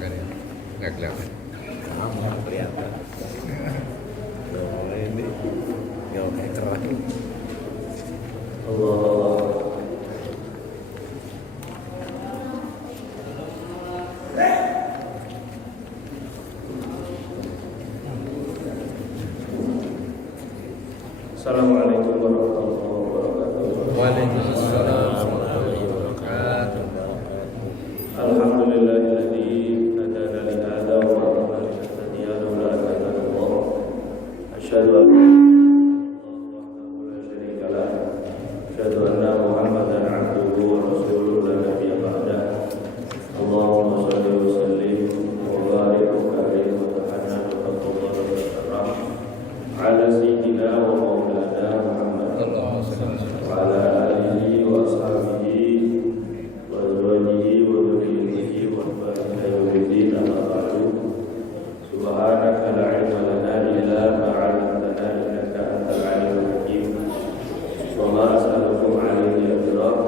kan ya? Nggak kelihatan. Nggak kelihatan. Nah, ini nggak kayak keras. Allah. Assalamualaikum warahmatullahi wabarakatuh. Waalaikumsalam warahmatullahi wabarakatuh. Alhamdulillahilladzi hadana li hadza wa ma kunna linahtadiya laula an hadana Allah. Asyhadu an la ilaha illallah wahdahu la syarika lah. Asyhadu anna Muhammadan 'abduhu wa rasuluhu la nabiyya ba'dah. Allahumma shalli wa sallim wa barik wa karim wa tahanna wa taqabbal wa takarram ala sayyidina wa maulana Muhammad wa ala alihi wa ashabihi wa azwajihi wa dhurriyyatihi wa atba'ihi yaumiddin amma ba'du. Subhanaka la ilma lana illa ma 'allamtana innaka antal 'alimul hakim. Wa ma as'alukum 'alaihi ajran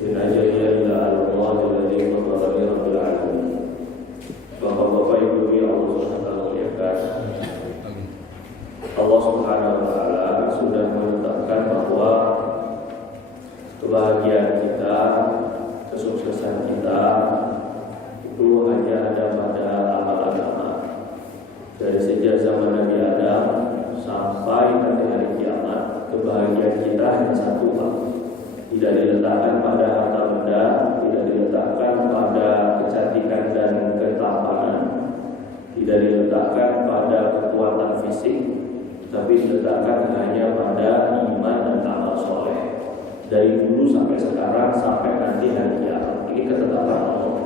in ajriya illa 'ala Allah alladzi fatarani rabbil 'alamin. Bapak-bapak, ibu yang Allah Subhanahu muliakan, Allah Subhanahu wa taala sudah menetapkan bahwa kebahagiaan kita, kesuksesan kita itu hanya ada pada amal-amal. Dari sejak zaman Nabi Adam sampai nanti hari kiamat, kebahagiaan kita hanya satu, Pak. Tidak diletakkan pada harta benda, tidak diletakkan pada kecantikan dan ketampanan, tidak diletakkan pada kekuatan fisik, tapi diletakkan hanya pada iman dan amal soleh. Dari dulu sampai sekarang sampai nanti hari kiamat, ini ketetapan Allah.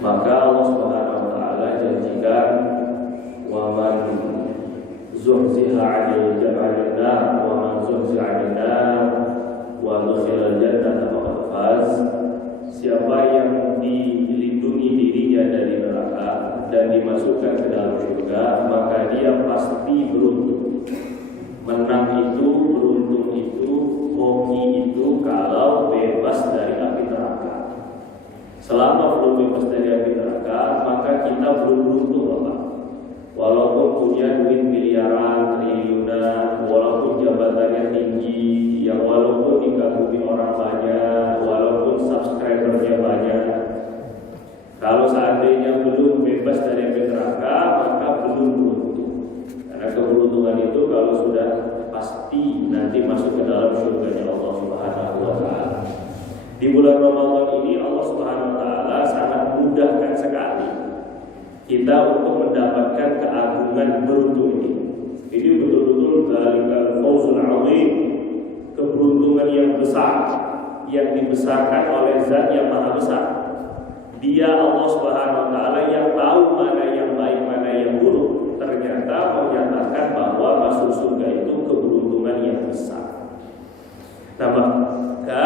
Maka Allah Subhanahu wa taala janjikan, wa man zuhziha 'anil nar wa man zuhziha 'anil nar wa udkhilal jannata faqad faz. Siapa yang dilindungi dirinya dari neraka dan dimasukkan ke dalam surga, maka dia pasti beruntung. Menang itu, beruntung itu, hoki itu kalau bebas dari api neraka. Selama belum bebas dari api neraka, maka kita belum beruntung, Bapak. Walaupun punya duit miliaran, triliunan, walaupun jabatannya tinggi, yang walaupun dikagumi orang banyak, walaupun subscribernya banyak, kalau seandainya belum bebas dari api neraka, maka belum beruntung. Karena keberuntungan itu kalau sudah pasti nanti masuk ke dalam surganya Allah Subhanahu wa taala. Di bulan Ramadan ini Allah Subhanahu wa taala sangat mudahkan sekali kita untuk mendapatkan keagungan beruntung ini. Ini betul-betul dzalikal fawzul 'azim, keberuntungan yang besar yang dibesarkan oleh Zat yang Maha Besar. Dia Allah Subhanahu wa taala yang tahu mana yang baik, mana yang buruk. Ternyata menyatakan bahwa masuk surga itu keberuntungan yang besar. Nah, maka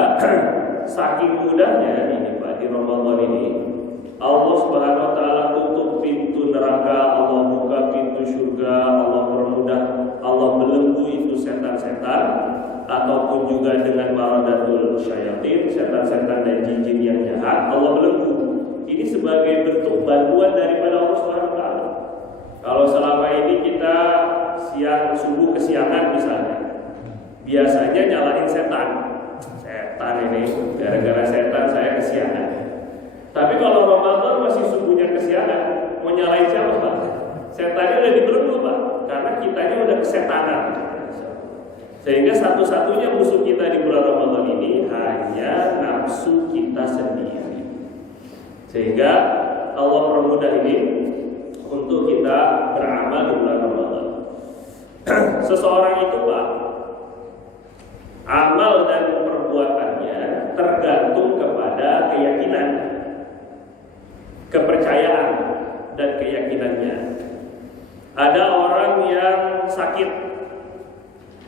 saking mudahnya ini Pak, di Ramadan ini Allah Subhanahu wa taala tutup pintu neraka, Allah buka pintu surga, Allah permudah, Allah belenggu itu setan-setan, ataupun juga dengan maradatul syayatin, setan-setan dan jin-jin yang jahat, Allah belenggu. Ini sebagai bentuk bantuan daripada Allah Subhanahu wa taala. Kalau selama ini kita siang subuh kesiangan misalnya, biasanya nyalahin setan. Setan ini gara-gara setan saya kesiangan. Tapi kalau Ramadan masih subuhnya kesiangan, mau nyalahin siapa, Pak? Setannya udah dibelenggu, Pak, karena kitanya udah kesetanan. Sehingga satu-satunya musuh kita di bulan Ramadan ini hanya nafsu kita sendiri. Sehingga Allah permudah ini untuk kita beramal di bulan Ramadan. Seseorang itu, Pak, amal dan perbuatannya tergantung kepada keyakinan, kepercayaan dan keyakinannya. Ada orang yang sakit,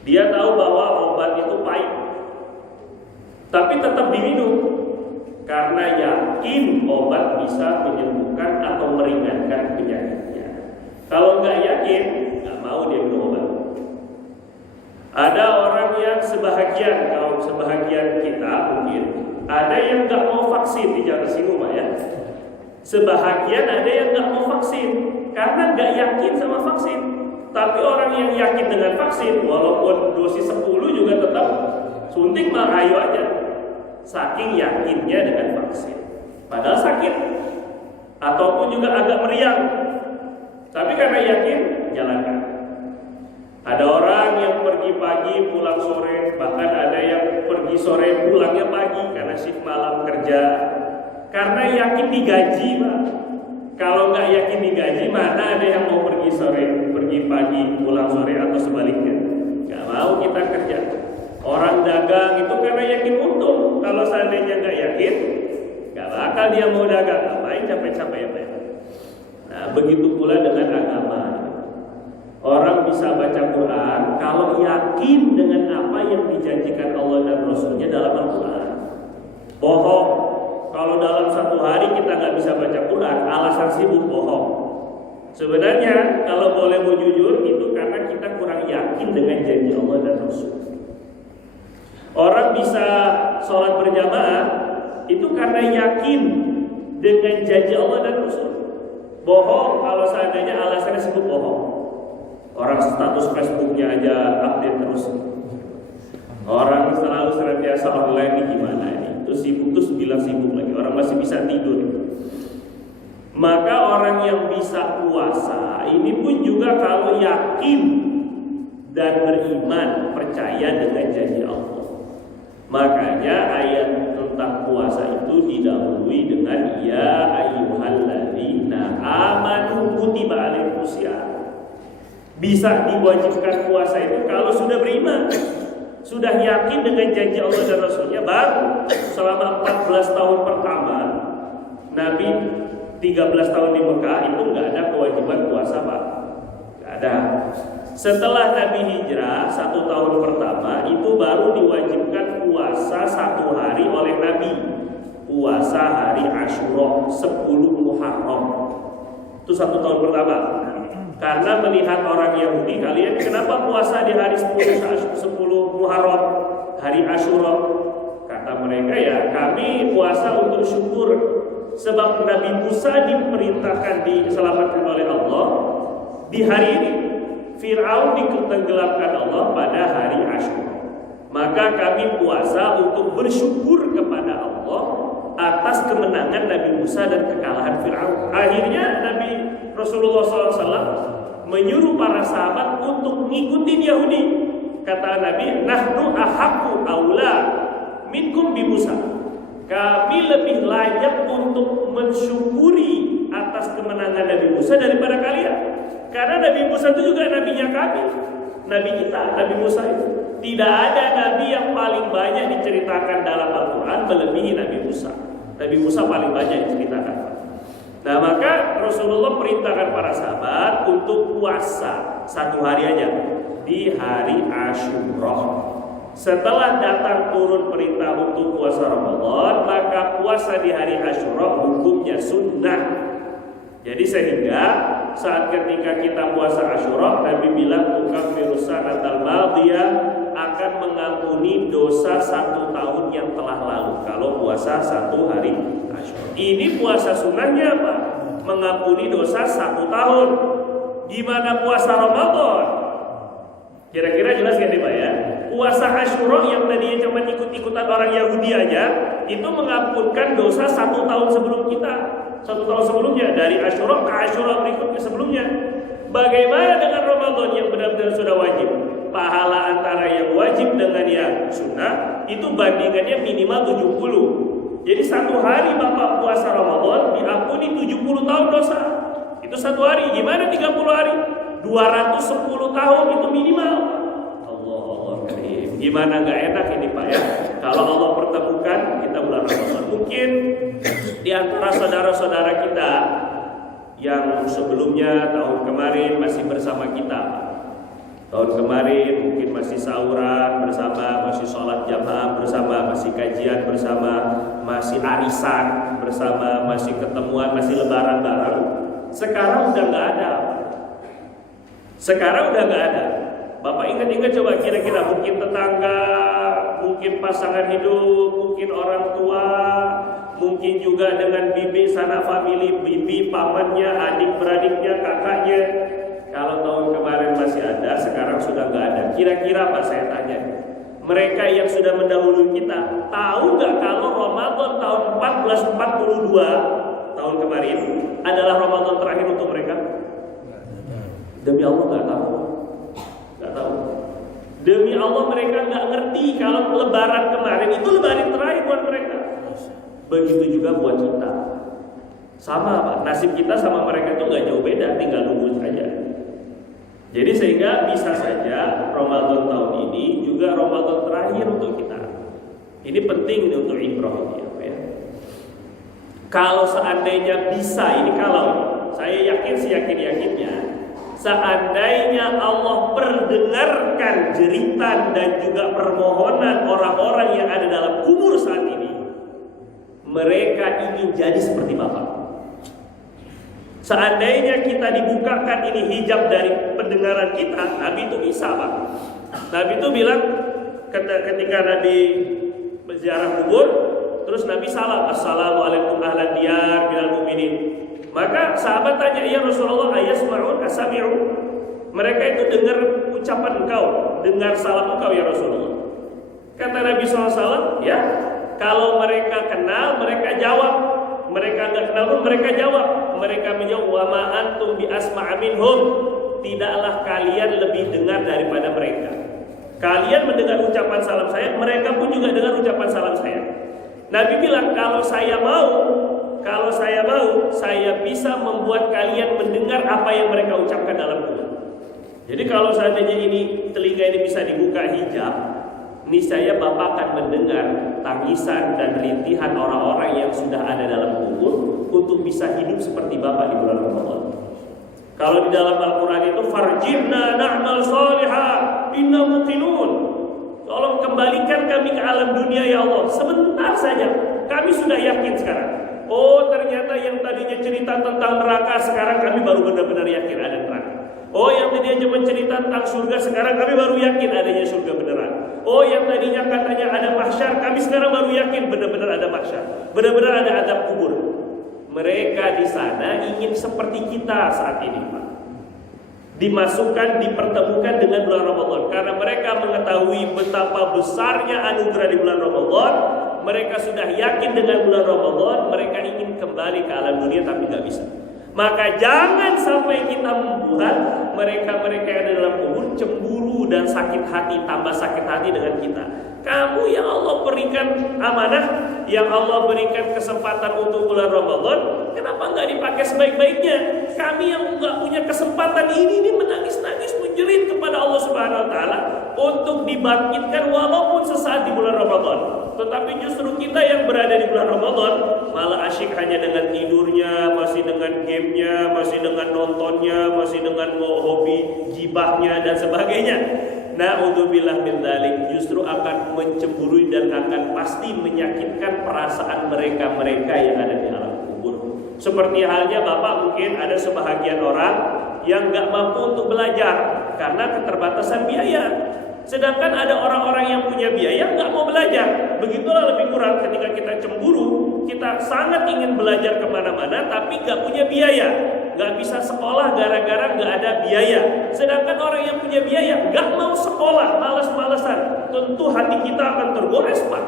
dia tahu bahwa obat itu pahit, tapi tetap diminum karena yakin obat bisa menyembuhkan atau meringankan penyakitnya. Kalau nggak yakin, nggak mau dia minum obat. Ada orang yang sebahagian, kalau sebahagian kita mungkin ada yang nggak mau vaksin, di jangan singgung ya. Sebahagian ada yang nggak mau vaksin karena nggak yakin sama vaksin. Tapi orang yang yakin dengan vaksin, walaupun dosis 10 juga tetap suntik mah ayo aja. Saking yakinnya dengan vaksin. Padahal sakit ataupun juga agak meriang. Tapi karena yakin, jalankan. Ada orang yang pergi pagi pulang sore, bahkan ada yang pergi sore pulangnya pagi karena shift malam kerja. Karena yakin digaji, Pak. Kalau nggak yakin digaji, mana ada yang mau pergi sore, pergi pagi, pulang sore atau sebaliknya? Nggak mau kita kerja. Orang dagang itu karena yakin untung. Kalau seandainya nggak yakin, nggak bakal dia mau dagang. Ngapain capek-capek ya, Pak? Nah, begitu pula dengan agama. Orang bisa baca Quran kalau yakin dengan apa yang dijanjikan Allah dan Rasulnya dalam Al-Quran. Bohong. Kalau dalam satu hari kita nggak bisa baca Quran, alasan sibuk, bohong. Sebenarnya kalau boleh mau jujur itu karena kita kurang yakin dengan janji Allah dan Rasul. Orang bisa sholat berjamaah itu karena yakin dengan janji Allah dan Rasul. Bohong kalau seandainya alasannya sibuk, bohong. Orang status Facebooknya aja update terus. Orang selalu senantiasa online ini gimana ini? Terus sibuk, terus bilang sibuk lagi. Orang masih bisa tidur. Maka orang yang bisa puasa ini pun juga kalau yakin dan beriman, percaya dengan janji Allah. Makanya ayat tentang puasa itu didahului dengan ya ayyuhalladzina amanu kutiba alaikumusiyam. Bisa diwajibkan puasa itu kalau sudah beriman, sudah yakin dengan janji Allah dan Rasulnya. Baru selama 14 tahun pertama Nabi 13 tahun di Mekah itu nggak ada kewajiban puasa, Pak. Nggak ada. Setelah Nabi hijrah 1 tahun pertama itu baru diwajibkan puasa 1 hari oleh Nabi. Puasa hari Asyura 10 Muharram. Itu 1 tahun pertama. Karena melihat orang Yahudi, kalian kenapa puasa di hari 10 Muharram, hari Asyura? Kata mereka, ya kami puasa untuk syukur. Sebab Nabi Musa diperintahkan diselamatkan oleh Allah di hari ini. Fir'aun ditenggelamkan Allah pada hari Asyura. Maka kami puasa untuk bersyukur kepada Allah atas kemenangan Nabi Musa dan kekalahan Fir'aun. Akhirnya Nabi Rasulullah SAW menyuruh para sahabat untuk ngikutin Yahudi. Kata Nabi, nahnu ahaqqu aula minkum bi Musa. Kami lebih layak untuk mensyukuri atas kemenangan Nabi Musa daripada kalian. Karena Nabi Musa itu juga nabinya kami. Nabi kita, Nabi Musa itu. Tidak ada nabi yang paling banyak diceritakan dalam Al-Quran melebihi Nabi Musa. Nabi Musa paling banyak diceritakan. Nah, maka Rasulullah perintahkan para sahabat untuk puasa 1 hari aja di hari Asyura. Setelah datang turun perintah untuk puasa Ramadan, maka puasa di hari Asyura hukumnya sunnah. Jadi sehingga saat ketika kita puasa Asyura, Nabi bilang tukafirus sanatal madiyah, akan mengampuni dosa 1 tahun yang telah lalu kalau puasa 1 hari Asyura. Ini puasa sunnahnya apa? Mengampuni dosa 1 tahun. Gimana puasa Ramadan? Kira-kira jelas gak nih Pak ya? Puasa Asyura yang tadinya cuma ikut-ikutan orang Yahudi aja, itu mengampunkan dosa 1 tahun sebelum kita. 1 tahun sebelumnya, dari Asyura ke Asyura berikutnya sebelumnya. Bagaimana dengan Ramadan yang benar-benar sudah wajib? Pahala antara yang wajib dengan yang sunnah itu bandingannya minimal 70. Jadi 1 hari Bapak puasa Ramadan diampuni 70 tahun dosa. Itu 1 hari. Gimana 30 hari? 210 tahun itu minimal. Allah karim. Gimana nggak enak ini Pak ya? Kalau Allah pertemukan kita bulan Ramadan, mungkin di antara saudara-saudara kita yang sebelumnya tahun kemarin masih bersama kita. Tahun kemarin mungkin masih sahuran bersama, masih sholat jamaah bersama, masih kajian bersama, masih arisan bersama, masih ketemuan, masih lebaran bareng. Sekarang udah nggak ada. Bapak ingat-ingat coba kira-kira mungkin tetangga, mungkin pasangan hidup, mungkin orang tua, mungkin mungkin juga dengan bibi sanak famili, bibi, pamannya, adik-beradiknya, kakaknya. Kalau tahun kemarin masih ada, sekarang sudah nggak ada. Kira-kira apa saya tanya? Mereka yang sudah mendahului kita, tahu nggak kalau Ramadan tahun 1442 tahun kemarin adalah Ramadan terakhir untuk mereka? Demi Allah nggak tahu. Nggak tahu. Demi Allah mereka nggak ngerti kalau Lebaran kemarin itu Lebaran terakhir buat mereka. Begitu juga buat kita. Sama Pak, nasib kita sama mereka itu nggak jauh beda, tinggal nunggu saja. Jadi sehingga bisa saja Ramadan tahun ini juga Ramadan terakhir untuk kita. Ini penting untuk ibrah ya. Kalau seandainya bisa, ini kalau saya yakin seyakin-yakinnya, seandainya Allah perdengarkan jeritan dan juga permohonan orang-orang yang ada dalam kubur saat ini, mereka ingin jadi seperti Bapak. Seandainya kita dibukakan ini hijab dari pendengaran kita, Nabi itu bisa Pak. Nabi itu bilang ketika Nabi berziarah kubur, terus Nabi salam, assalamualaikum ahlan diyar minal mu'minin. Maka sahabat tanya, ya Rasulullah, ayasma'un asami'u? Mereka itu dengar ucapan engkau, dengar salam engkau ya Rasulullah. Kata Nabi SAW, ya, kalau mereka kenal, mereka jawab. Mereka enggak kenal pun mereka jawab. Mereka menjawab, wa ma antum bi asma'a minhum. Tidaklah kalian lebih dengar daripada mereka. Kalian mendengar ucapan salam saya, mereka pun juga dengar ucapan salam saya. Nabi bilang, kalau saya mau, saya bisa membuat kalian mendengar apa yang mereka ucapkan dalam kubur. Jadi kalau seandainya ini telinga ini bisa dibuka hijab, niscaya Bapak akan mendengar tangisan dan rintihan orang-orang yang sudah ada dalam kubur untuk bisa hidup seperti Bapak di bulan Ramadan. Kalau di dalam Al-Quran itu farjirna na'mal salihah inna muqinun. Tolong kembalikan kami ke alam dunia ya Allah. Sebentar saja, kami sudah yakin sekarang. Oh, ternyata yang tadinya cerita tentang neraka, sekarang kami baru benar-benar yakin ada neraka. Oh, yang tadinya cuma cerita tentang surga, sekarang kami baru yakin adanya surga beneran. Oh, yang tadinya katanya ada mahsyar, kami sekarang baru yakin benar-benar ada mahsyar, benar-benar ada azab kubur. Mereka di sana ingin seperti kita saat ini, Pak. Dimasukkan, dipertemukan dengan bulan Ramadan, karena mereka mengetahui betapa besarnya anugerah di bulan Ramadan. Mereka sudah yakin dengan bulan Ramadan, mereka ingin kembali ke alam dunia tapi nggak bisa. Maka jangan sampai kita membuat mereka-mereka yang ada dalam kubur cemburu dan sakit hati, tambah sakit hati dengan kita. Kamu yang Allah berikan amanah, yang Allah berikan kesempatan untuk bulan Ramadan, kenapa nggak dipakai sebaik-baiknya? Kami yang nggak punya kesempatan ini menangis-nangis menjerit kepada Allah Subhanahu Wa Taala untuk dibangkitkan walaupun sesaat di bulan Ramadan. Tetapi justru kita yang berada di bulan Ramadan malah asyik hanya dengan tidurnya, masih dengan gamenya, masih dengan nontonnya, masih dengan hobi gibahnya dan sebagainya. Na'udzubillah min dzalik, justru akan mencemburui dan akan pasti menyakitkan perasaan mereka-mereka yang ada di alam kubur. Seperti halnya Bapak, mungkin ada sebahagian orang yang gak mampu untuk belajar karena keterbatasan biaya. Sedangkan ada orang-orang yang punya biaya nggak mau belajar. Begitulah lebih kurang ketika kita cemburu, kita sangat ingin belajar kemana-mana tapi nggak punya biaya, nggak bisa sekolah gara-gara nggak ada biaya. Sedangkan orang yang punya biaya nggak mau sekolah, malas-malasan, tentu hati kita akan tergores, Pak.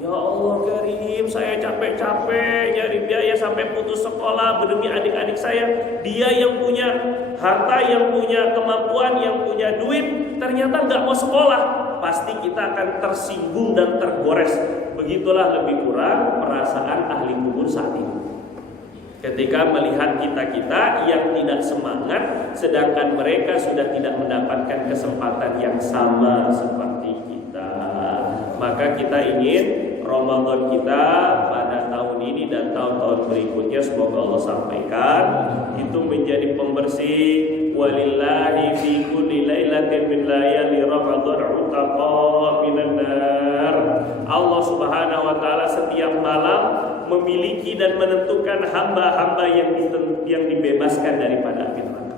Ya Allah Karim, saya capek-capek nyari biaya sampai putus sekolah demi adik-adik saya. Dia yang punya harta, yang punya kemampuan, yang punya duit, ternyata nggak mau sekolah. Pasti kita akan tersinggung dan tergores. Begitulah lebih kurang perasaan ahli kubur saat ini. Ketika melihat kita-kita yang tidak semangat, sedangkan mereka sudah tidak mendapatkan kesempatan yang sama seperti kita. Maka kita ingin Ramadan kita pada tahun ini dan tahun-tahun berikutnya, semoga Allah sampaikan, itu menjadi pembersih. Walillahi fi kulli lailatin min layali Ramadan utaqa minan nar. Allah Subhanahu wa taala setiap malam memiliki dan menentukan hamba-hamba yang dibebaskan daripada api neraka.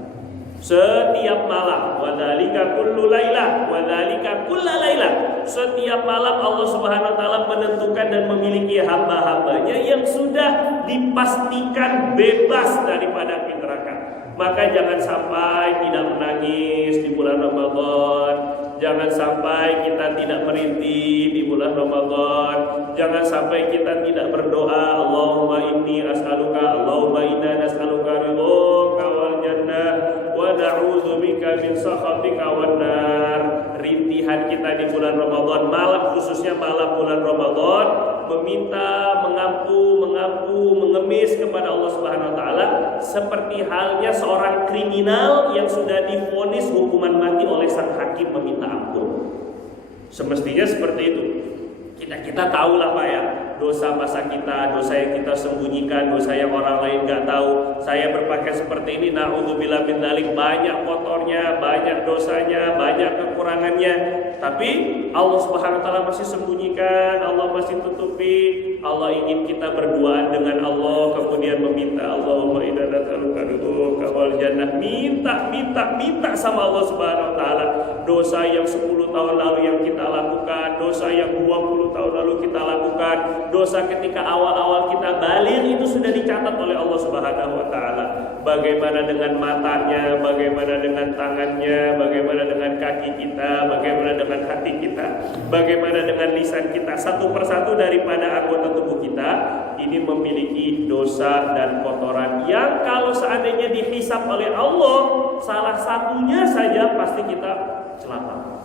Setiap malam, wadzalika kullu laila, wadzalika kulla laila. Setiap malam Allah Subhanahu wa taala menentukan dan memiliki hamba-hambanya yang sudah dipastikan bebas daripada api neraka. Maka jangan sampai tidak menangis di bulan Ramadan. Jangan sampai kita tidak merintih di bulan Ramadan. Jangan sampai kita tidak berdoa, Allahumma inni as'aluka, Allahumma inna nas'aluka ridhoka wal jannah wa na'udzubika min sakhatika wan nar. Rintihan kita di bulan Ramadan, malam khususnya malam bulan Ramadan, meminta, mengampu, mengemis kepada Allah Subhanahu wa taala seperti halnya seorang kriminal yang sudah divonis hukuman mati oleh sang hakim meminta ampun. Semestinya seperti itu. Kita tahu lah Pak ya, dosa masa kita, dosa yang kita sembunyikan, dosa yang orang lain nggak tahu. Saya berpakaian seperti ini, na'udzubillah min dzalik, banyak kotornya, banyak dosanya, banyak kekurangannya. Tapi Allah Subhanahu wa taala masih sembunyikan, Allah masih tutupi. Allah ingin kita berduaan dengan Allah, kemudian meminta, Allahumma inna nas'aluka ridhoka wal jannah. Minta sama Allah Subhanahu wa taala dosa yang 10 tahun lalu yang kita lakukan, dosa yang 20 tahun lalu kita lakukan, dosa ketika awal-awal kita balik itu sudah dicatat oleh Allah Subhanahu wa taala. Bagaimana dengan matanya, bagaimana dengan tangannya, bagaimana dengan kaki kita, bagaimana dengan hati kita, bagaimana dengan lisan kita. Satu persatu daripada anggota tubuh kita ini memiliki dosa dan kotoran yang kalau seandainya dihisab oleh Allah, salah satunya saja pasti kita celaka.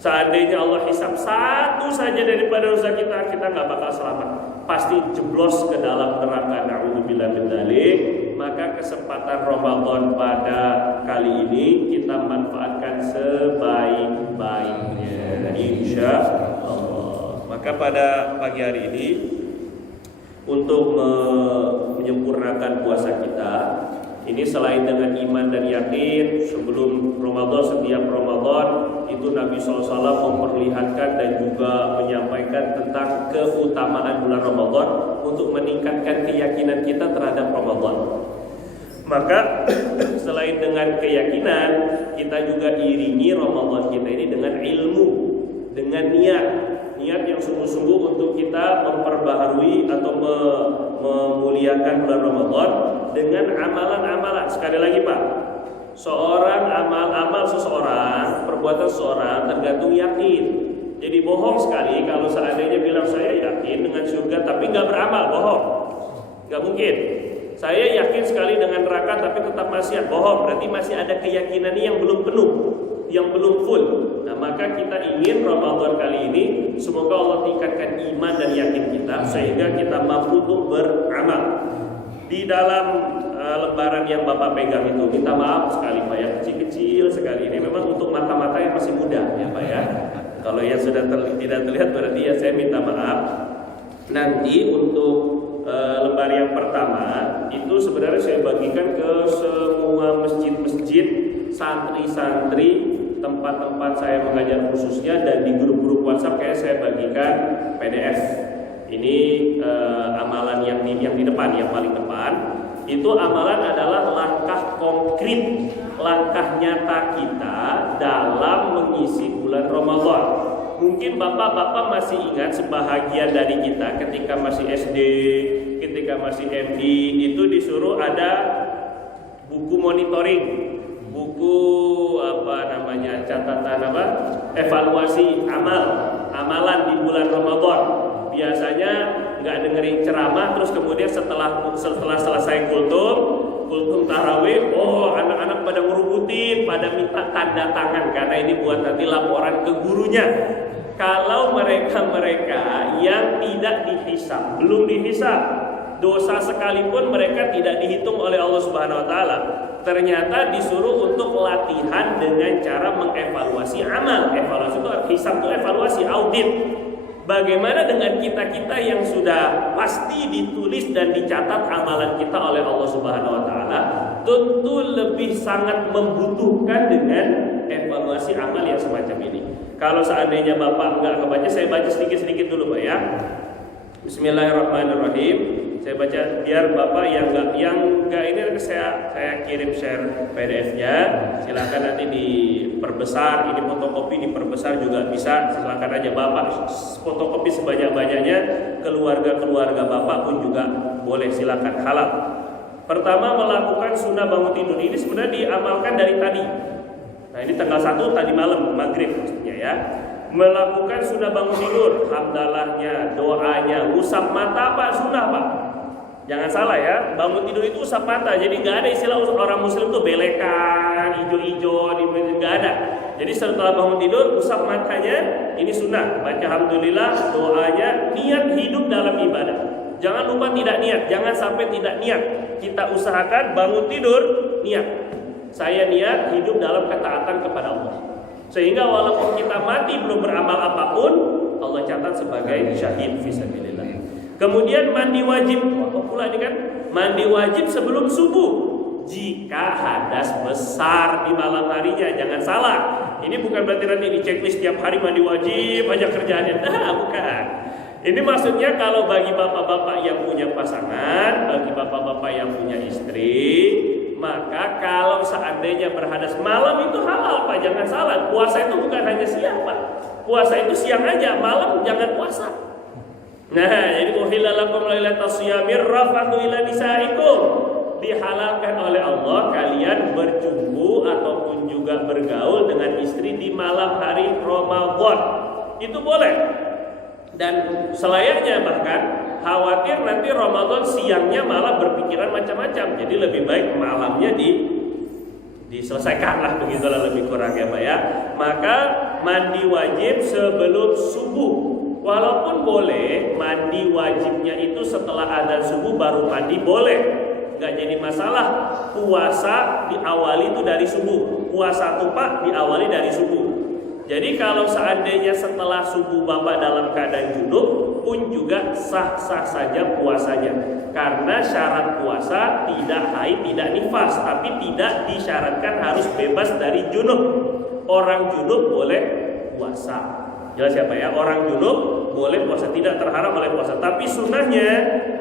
Seandainya Allah hisab satu saja daripada dosa kita, kita nggak bakal selamat. Pasti jeblos ke dalam neraka. Na'udzubillah min dzalik. Maka kesempatan Ramadan pada kali ini kita manfaatkan sebaik-baiknya, insya Allah. Maka pada pagi hari ini untuk menyempurnakan puasa kita, ini selain dengan iman dan yakin, sebelum Ramadan, setiap Ramadan itu Nabi SAW memperlihatkan dan juga menyampaikan tentang keutamaan bulan Ramadan untuk meningkatkan keyakinan kita terhadap Ramadan. Maka selain dengan keyakinan, kita juga iringi Ramadan kita ini dengan ilmu, dengan niat yang sungguh-sungguh untuk kita memperbaharui atau memuliakan bulan Ramadan dengan amalan-amalan. Sekali lagi Pak, seorang amal seseorang, perbuatan seseorang tergantung yakin. Jadi bohong sekali kalau seandainya bilang saya yakin dengan surga tapi nggak beramal, bohong. Nggak mungkin. Saya yakin sekali dengan neraka tapi tetap maksiat, bohong. Berarti masih ada keyakinan yang belum penuh, yang belum full. Nah maka kita ingin Ramadan kali ini semoga Allah tingkatkan iman dan yakin kita sehingga kita mampu untuk beramal. Di dalam lembaran yang Bapak pegang itu, minta maaf sekali Pak ya, kecil-kecil sekali. Ini memang untuk mata-mata yang masih muda ya Pak ya. Kalau yang sudah tidak terlihat berarti ya saya minta maaf. Nanti untuk lembar yang pertama itu sebenarnya saya bagikan ke semua masjid-masjid, santri-santri, tempat-tempat saya mengajar khususnya, dan di grup-grup WhatsApp kayak saya bagikan PDF. Ini amalan yang di depan, yang paling depan. Itu amalan adalah langkah konkret, langkah nyata kita dalam mengisi bulan Ramadan. Mungkin bapak-bapak masih ingat sebahagian dari kita ketika masih SD, ketika masih MI, itu disuruh ada buku monitoring, buku catatan evaluasi amalan di bulan Ramadan. Biasanya nggak dengerin ceramah, terus kemudian setelah selesai kultum tarawih, anak-anak pada ngerubutin, pada minta tanda tangan karena ini buat nanti laporan ke gurunya. Kalau mereka yang tidak dihisab, belum dihisab, dosa sekalipun mereka tidak dihitung oleh Allah Subhanahu wa taala, ternyata disuruh untuk latihan dengan cara mengevaluasi amal. Evaluasi itu hisab, itu evaluasi, audit. Bagaimana dengan kita-kita yang sudah pasti ditulis dan dicatat amalan kita oleh Allah Subhanahu wa taala, tentu lebih sangat membutuhkan dengan evaluasi amal yang semacam ini. Kalau seandainya Bapak enggak kebaca, saya baca sedikit-sedikit dulu Pak ya. Bismillahirrahmanirrahim. Saya baca biar Bapak yang enggak ini saya kirim share PDF-nya. Silakan nanti diperbesar, ini fotokopi diperbesar juga bisa. Silakan aja Bapak fotokopi sebanyak-banyaknya, keluarga-keluarga Bapak pun juga boleh, silakan, halal. Pertama, melakukan sunnah bangun tidur ini sebenarnya diamalkan dari tadi. Nah, ini tanggal 1 tadi malam, maghrib maksudnya ya. Melakukan sunnah bangun tidur, hamdalahnya, doanya, usap mata Pak, sunnah Pak. Jangan salah ya, bangun tidur itu usap mata. Jadi nggak ada istilah orang muslim tuh belekan, ijo-ijo, nggak ada. Jadi setelah bangun tidur, usap matanya, ini sunnah. Baca alhamdulillah, doanya, niat hidup dalam ibadah. Jangan lupa tidak niat, jangan sampai tidak niat. Kita usahakan bangun tidur, niat. Saya niat hidup dalam ketaatan kepada Allah. Sehingga walaupun kita mati belum beramal apapun, Allah catat sebagai syahid fisabilillah. Kemudian mandi wajib, apa pula ini kan? Mandi wajib sebelum subuh. Jika hadas besar di malam harinya, jangan salah. Ini bukan berarti nanti di checklist tiap hari mandi wajib aja kerjaannya. Nah, bukan. Ini maksudnya kalau bagi bapak-bapak yang punya pasangan, bagi bapak-bapak yang punya istri, maka kalau seandainya berhadas malam itu halal Pak, jangan salah. Puasa itu bukan hanya siang Pak. Puasa itu siang aja, malam jangan puasa. Nah, jadi uhilla lakum lailatas siyamir rafatu ila nisaikum. Dihalalkan oleh Allah kalian berjumpa ataupun juga bergaul dengan istri di malam hari Ramadan. Itu boleh. Dan selayaknya bahkan khawatir nanti Ramadan siangnya malah berpikiran macam-macam. Jadi lebih baik malamnya diselesaikan lah, begitulah lebih kurang ya Pak ya. Maka mandi wajib sebelum subuh. Walaupun boleh mandi wajibnya itu setelah adzan subuh baru mandi boleh, nggak jadi masalah. Puasa diawali itu dari subuh, puasa tuh Pak diawali dari subuh. Jadi kalau seandainya setelah subuh Bapak dalam keadaan junub pun juga sah-sah saja puasanya. Karena syarat puasa tidak haid, tidak nifas, tapi tidak disyaratkan harus bebas dari junub. Orang junub boleh puasa. Jelas siapa ya? Orang junub boleh puasa, tidak terharam oleh puasa. Tapi sunnahnya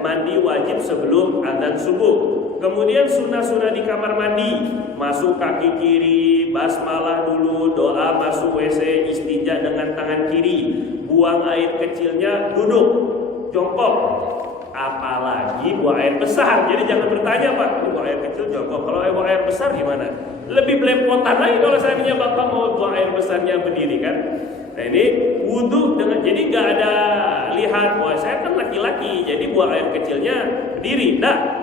mandi wajib sebelum adzan subuh. Kemudian sunnah-sunnah di kamar mandi, masuk kaki kiri, basmalah dulu, doa masuk WC, istinja dengan tangan kiri, buang air kecilnya, duduk, jongkok. Apalagi buang air besar. Jadi jangan bertanya Pak, ini buang air kecil jongkok, kalau buang air besar gimana? Lebih belepotan lagi kalau seandainya Bapak mau buang air besarnya berdiri kan. Nah ini wudhu dengan, jadi nggak ada lihat, wah saya kan laki-laki, jadi buang air kecilnya berdiri. Nah,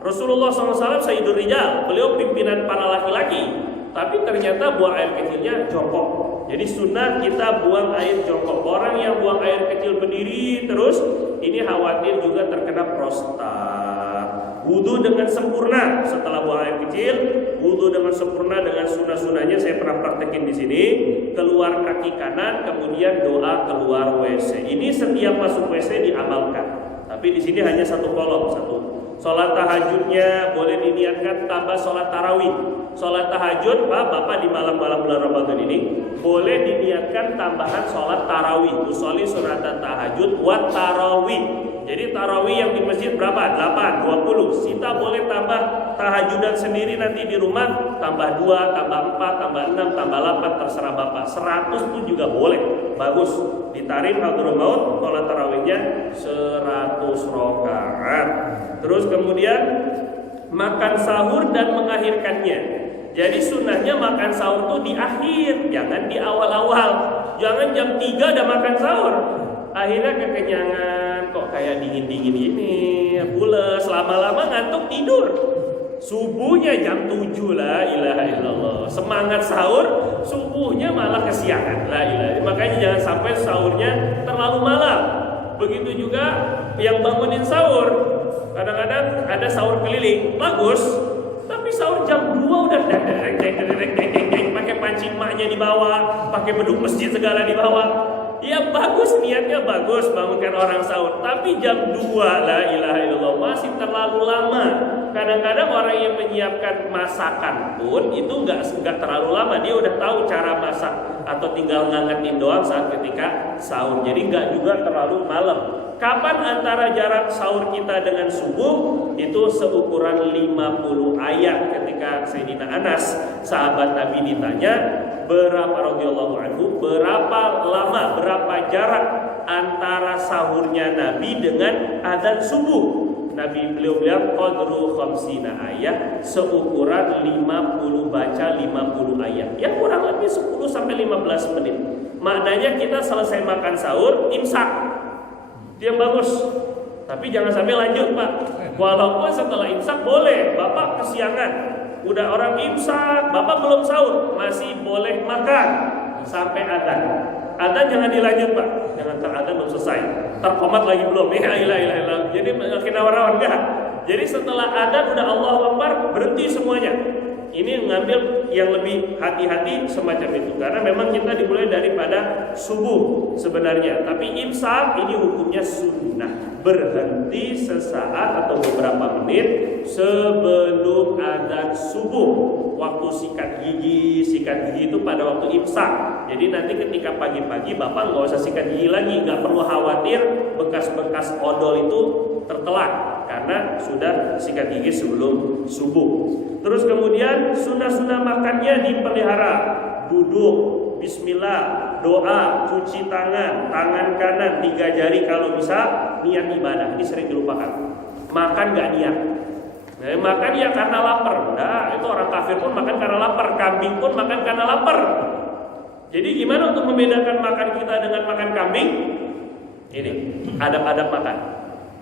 Rasulullah SAW Sayyidul Rijal, beliau pimpinan para laki-laki, tapi ternyata buang air kecilnya jongkok. Jadi sunnah kita buang air jongkok. Orang yang buang air kecil berdiri terus, ini khawatir juga terkena prostat. Wudhu dengan sempurna setelah buang air kecil, wudhu dengan sempurna dengan sunnah-sunnahnya saya pernah praktekin di sini. Keluar kaki kanan, kemudian doa keluar WC. Ini setiap masuk WC diamalkan. Tapi di sini hanya satu kolom, satu. Sholat tahajudnya boleh diniatkan tambah sholat tarawih. Sholat tahajud Pak, Bapak di malam-malam bulan Ramadan ini boleh diniatkan tambahan sholat tarawih. Usolli sunatan tahajud wa tarawih. Jadi tarawih yang di masjid berapa? 8, 20. Kita boleh tambah tahajudan sendiri nanti di rumah, tambah 2, tambah 4, tambah 6, tambah 8, terserah Bapak. 100 pun juga boleh. Bagus. Ditarik hadrul maut, sholat tarawihnya 100 rakaat. Terus kemudian makan sahur dan mengakhirkannya. Jadi sunnahnya makan sahur tuh di akhir, jangan di awal-awal. Jangan jam 3 udah makan sahur. Akhirnya kekenyangan, kok kayak dingin-dingin ini, pules, lama-lama ngantuk tidur. Subuhnya jam 7, la ilaha illallah. Semangat sahur, subuhnya malah kesiangan, la ilaha. Makanya jangan sampai sahurnya terlalu malam. Begitu juga yang bangunin sahur. Kadang-kadang ada sahur keliling, bagus. Tapi sahur jam 2 udah pakai panci emaknya di bawah, pakai beduk masjid segala di bawah. Ya bagus, niatnya bagus bangunkan orang sahur. Tapi jam 2, la ilaha illallah, masih terlalu lama. Kadang-kadang orang yang menyiapkan masakan pun itu nggak terlalu lama. Dia udah tahu cara masak atau tinggal ngangetin doang saat ketika sahur. Jadi nggak juga terlalu malam. Kapan antara jarak sahur kita dengan subuh? Itu seukuran 50 ayat. Ketika Sayyidina Anas, sahabat Nabi, ditanya berapa radhiyallahu anhu, berapa lama, berapa jarak antara sahurnya Nabi dengan adzan subuh? Nabi beliau bilang qadru khamsina ayat, seukuran 50 baca 50 ayat. Ya kurang lebih 10 sampai 15 menit. Maknanya kita selesai makan sahur, imsak. Itu yang bagus. Tapi jangan sampai lanjut, Pak. Walaupun setelah imsak boleh, Bapak kesiangan. Udah orang imsak, Bapak belum sahur, masih boleh makan sampai adzan. Adzan jangan dilanjut, Pak. Jangan adzan belum selesai. Terkomat lagi belum. Ya ilah. Jadi makin rawan enggak. Jadi setelah adzan udah Allahu Akbar, berhenti semuanya. Ini ngambil yang lebih hati-hati semacam itu, karena memang kita dimulai daripada subuh sebenarnya. Tapi imsak ini hukumnya sunnah, berhenti sesaat atau beberapa menit sebelum adzan subuh. Waktu sikat gigi itu pada waktu imsak. Jadi nanti ketika pagi-pagi Bapak nggak usah sikat gigi lagi, nggak perlu khawatir bekas-bekas odol itu tertelan karena sudah sikat gigi sebelum subuh. Terus kemudian sunnah-sunnah makannya dipelihara. Duduk, bismillah, doa, cuci tangan, tangan kanan 3 jari kalau bisa, niat ibadah. Ini sering dilupakan. Makan gak niat. Makan ya karena lapar. Nah, itu orang kafir pun makan karena lapar, kambing pun makan karena lapar. Jadi gimana untuk membedakan makan kita dengan makan kambing? Ini adab-adab makan.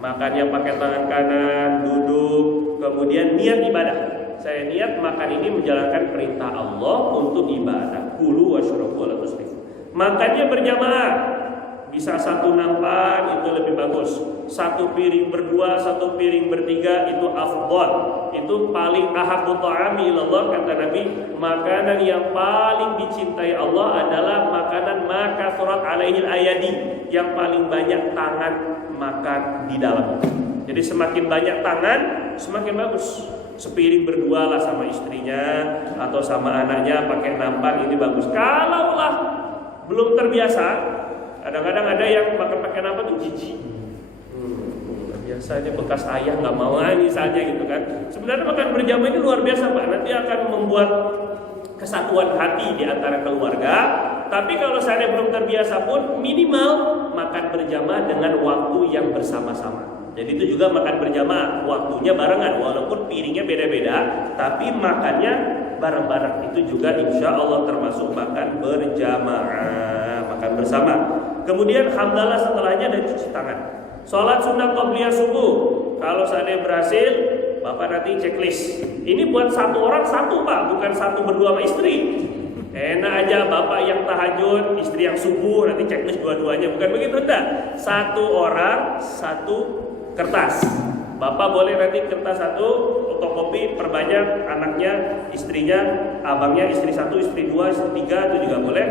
Makannya pakai tangan kanan, duduk, kemudian niat ibadah. Saya niat makan ini menjalankan perintah Allah untuk ibadah. Kulu washrabu wala tusrifu. Makannya berjamaah. Bisa satu nampan itu lebih bagus. Satu piring berdua, satu piring bertiga itu afdal. Itu paling ahabbu ta'ami ilallah, kata Nabi. Makanan yang paling dicintai Allah adalah makanan maka surat alaihil ayadi, yang paling banyak tangan makan di dalam. Jadi semakin banyak tangan semakin bagus. Sepiring berdua lah sama istrinya atau sama anaknya pakai nampan, ini bagus. Kalaulah belum terbiasa, kadang-kadang ada yang makan pakai nampan tuh jijik. Biasanya bekas ayah nggak mau misalnya gitu kan. Sebenarnya makan berjamaah ini luar biasa, Pak. Nanti akan membuat kesatuan hati di antara keluarga. Tapi kalau saya belum terbiasa pun minimal makan berjamaah dengan waktu yang bersama-sama. Jadi itu juga makan berjamaah, waktunya barengan, walaupun piringnya beda-beda, tapi makannya bareng-bareng. Itu juga insya Allah termasuk makan berjamaah, makan bersama. Kemudian hamdalah setelahnya dan cuci tangan. Sholat sunnah qobliyah subuh, kalau seandainya berhasil, Bapak nanti checklist. Ini buat satu orang satu, Pak, bukan satu berdua sama istri. Enak aja Bapak yang tahajud, istri yang subuh, nanti checklist dua-duanya. Bukan begitu, enggak. Satu orang, satu kertas. Bapak boleh nanti kertas satu, fotokopi, perbanyak, anaknya, istrinya, abangnya, istri satu, istri dua, istri tiga, itu juga boleh.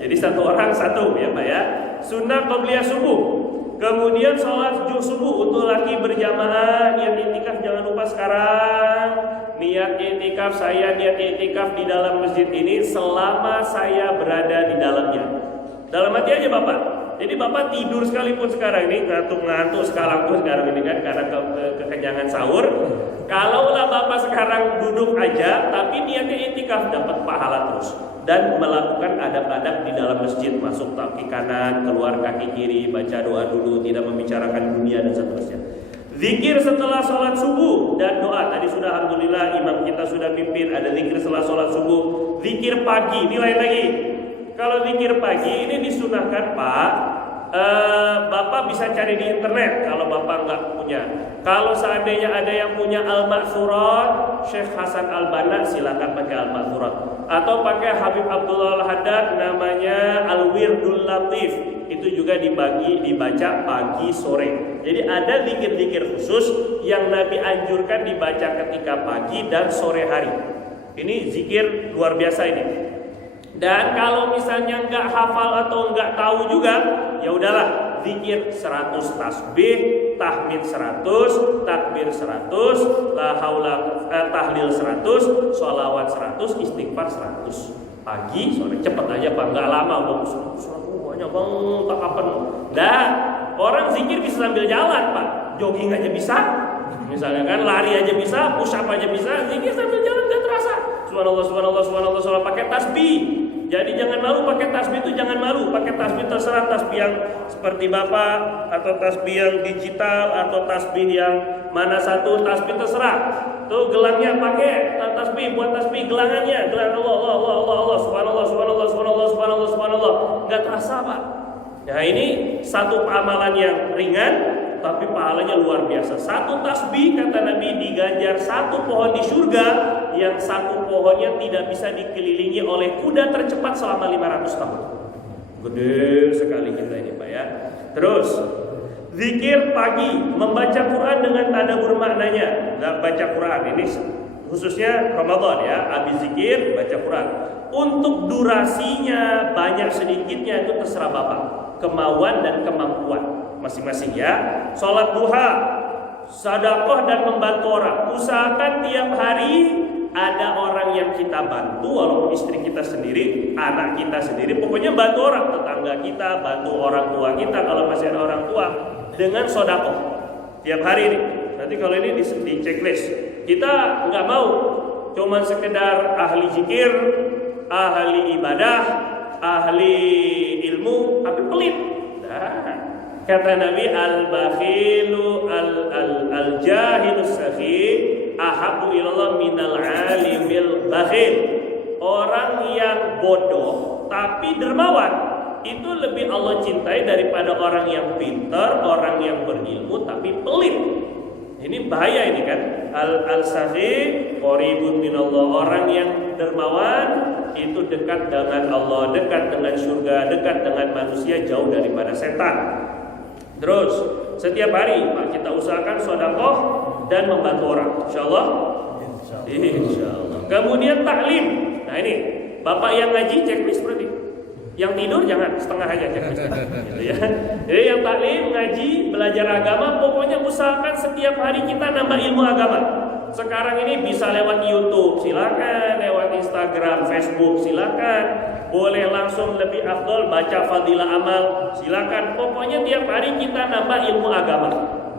Jadi satu orang satu ya Pak ya. Sunnah qobliyah subuh. Kemudian sholat subuh untuk laki berjamaah, niat itikaf jangan lupa sekarang. Niat itikaf, saya niat itikaf di dalam masjid ini selama saya berada di dalamnya. Dalam hati aja Bapak. Jadi Bapak tidur sekalipun sekarang ini, ngantuk-ngantuk sekarang ini kan karena kekenyangan sahur. Kalaulah Bapak sekarang duduk aja, tapi niatnya itikaf, dapat pahala terus. Dan melakukan adab-adab di dalam masjid, masuk kaki kanan, keluar kaki kiri, baca doa dulu, tidak membicarakan dunia dan seterusnya. Zikir setelah sholat subuh dan doa. Tadi sudah alhamdulillah imam kita sudah pimpin, ada zikir setelah sholat subuh. Zikir pagi, ini lain lagi. Kalau zikir pagi ini disunahkan Pak, Bapak bisa cari di internet kalau Bapak nggak punya. Kalau seandainya ada yang punya Al-Ma'thurat, Syekh Hasan Al-Banna silakan pakai Al-Ma'thurat. Atau pakai Habib Abdullah Al-Haddad, namanya Al-Wirdul Latif. Itu juga dibaca pagi sore. Jadi ada zikir-zikir khusus yang Nabi anjurkan dibaca ketika pagi dan sore hari. Ini zikir luar biasa ini. Dan kalau misalnya nggak hafal atau nggak tahu juga, ya udahlah, zikir 100 tasbih, tahmid 100, takbir 100, la haula tahlil 100, sholawat 100, istighfar 100. Pagi sore cepet aja Pak, nggak lama bagus. pokoknya bengkak penuh. Nah, orang zikir bisa sambil jalan, Pak. Jogging aja bisa. Misalnya kan lari aja bisa, push up aja bisa, zikir sambil jalan gak terasa. Subhanallah, subhanallah, subhanallah, subhanallah, pakai tasbih. Jadi jangan malu pakai tasbih itu, jangan malu pakai tasbih, terserah tasbih yang seperti Bapak atau tasbih yang digital atau tasbih yang mana satu, tasbih terserah. Tuh gelangnya pakai tasbih, buat tasbih gelangannya, gelang Allah, Allah, Allah, Allah, Allah, subhanallah, subhanallah, subhanallah, subhanallah, subhanallah. Enggak terasa, Pak. Nah, ini satu amalan yang ringan tapi pahalanya luar biasa. Satu tasbih kata Nabi diganjar satu pohon di surga, yang satu pohonnya tidak bisa dikelilingi oleh kuda tercepat selama 500 tahun. Gede sekali kita ini, Pak ya. Terus zikir pagi, membaca Quran dengan tadabbur maknanya. Nah, baca Quran ini khususnya Ramadan ya, habis zikir baca Quran. Untuk durasinya banyak sedikitnya itu terserah Bapak, kemauan dan kemampuan masing-masing ya. Sholat duha, sedekah dan membantu orang. Usahakan tiap hari ada orang yang kita bantu, walaupun istri kita sendiri, anak kita sendiri, pokoknya bantu orang, tetangga kita, bantu orang tua kita kalau masih ada orang tua, dengan sedekah tiap hari ini. Nanti kalau ini di checklist. Kita nggak mau cuman sekedar ahli zikir, ahli ibadah, ahli ilmu, tapi pelit. Nah, kata Nabi, al-bakhilu al-jahilus sakhi ahabbu ilallah minal alimil bakhil. Orang yang bodoh tapi dermawan itu lebih Allah cintai daripada orang yang pintar, orang yang berilmu tapi pelit. Ini bahaya ini kan. Al-sakhi qaribun minallah. Orang yang dermawan itu dekat dengan Allah, dekat dengan surga, dekat dengan manusia, jauh daripada setan. Terus setiap hari Pak, kita usahakan sedekah dan membantu orang, insyaallah. Insyaallah. Kemudian taklim. Nah ini Bapak yang ngaji checklist berarti. Yang tidur jangan, setengah aja checklist. Gitu ya. Jadi yang taklim, ngaji, belajar agama, pokoknya usahakan setiap hari kita nambah ilmu agama. Sekarang ini bisa lewat YouTube, silakan, lewat Instagram, Facebook, silakan. Boleh langsung lebih afdol baca fadilah amal, silakan. Pokoknya tiap hari kita nambah ilmu agama.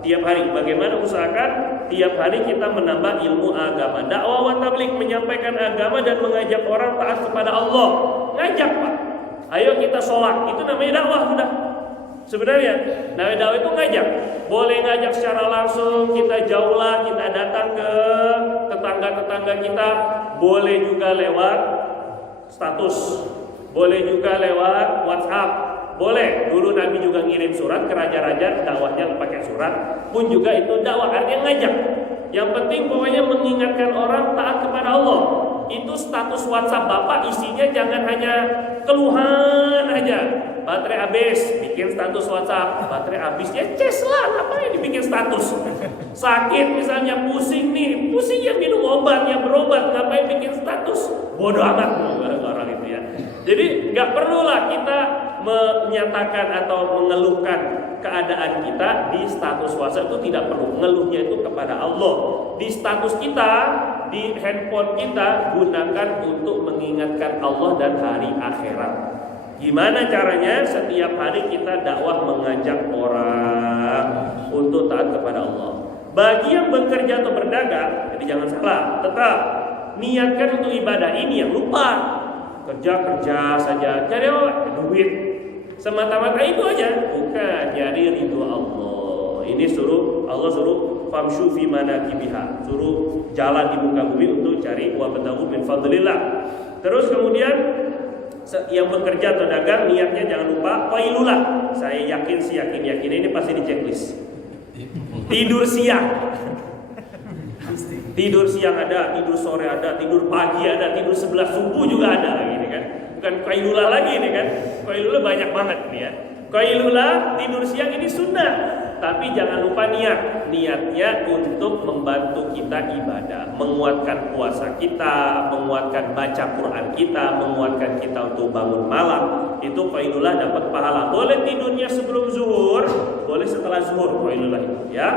Tiap hari, bagaimana usahakan tiap hari kita menambah ilmu agama. Dakwah wa tabligh, menyampaikan agama dan mengajak orang taat kepada Allah. Ngajak Pak, ayo kita sholat, itu namanya dakwah sudah. Sebenarnya, namanya dakwah itu ngajak. Boleh ngajak secara langsung, kita jauhlah, kita datang ke tetangga-tetangga kita. Boleh juga lewat status, boleh juga lewat WhatsApp, boleh. Dulu Nabi juga ngirim surat ke raja-raja, dakwahnya pakai surat, pun juga itu dakwah, artinya ngajak. Yang penting pokoknya mengingatkan orang taat kepada Allah. Itu status WhatsApp Bapak isinya jangan hanya keluhan aja. Baterai habis, bikin status WhatsApp. Baterai habis, ya ces lah, ngapain dibikin status? Sakit misalnya, pusing nih, pusing ya minum obat, ya berobat, ngapain bikin status? Bodoh amat orang itu ya. Jadi nggak perlulah kita menyatakan atau mengeluhkan keadaan kita di status WhatsApp, itu tidak perlu. Ngeluhnya itu kepada Allah. Di status kita, di handphone kita, gunakan untuk mengingatkan Allah dan hari akhirat. Gimana caranya? Setiap hari kita dakwah mengajak orang untuk taat kepada Allah. Bagi yang bekerja atau berdagang, jadi jangan salah, tetap niatkan untuk ibadah. Ini yang lupa kerja saja, cari duit semata-mata itu aja, bukan nyari ridho Allah. Ini Allah suruh famshu fi manakibiha, suruh jalan di muka bumi untuk cari wa batahu min fadlillah. Terus kemudian yang bekerja atau dagang niatnya jangan lupa qailulah. Saya yakin ini pasti di checklist. Tidur siang. Tidur siang ada, tidur sore ada, tidur pagi ada, tidur 11 subuh juga ada gini kan. Bukan qailulah lagi ini kan. Qailulah banyak banget nih ya. Qailulah tidur siang ini sunnah. Tapi jangan lupa niatnya untuk membantu kita ibadah, menguatkan puasa kita, menguatkan baca Quran kita, menguatkan kita untuk bangun malam. Itu qailulah dapat pahala. Boleh tidurnya sebelum zuhur, boleh setelah zuhur qailulah itu ya.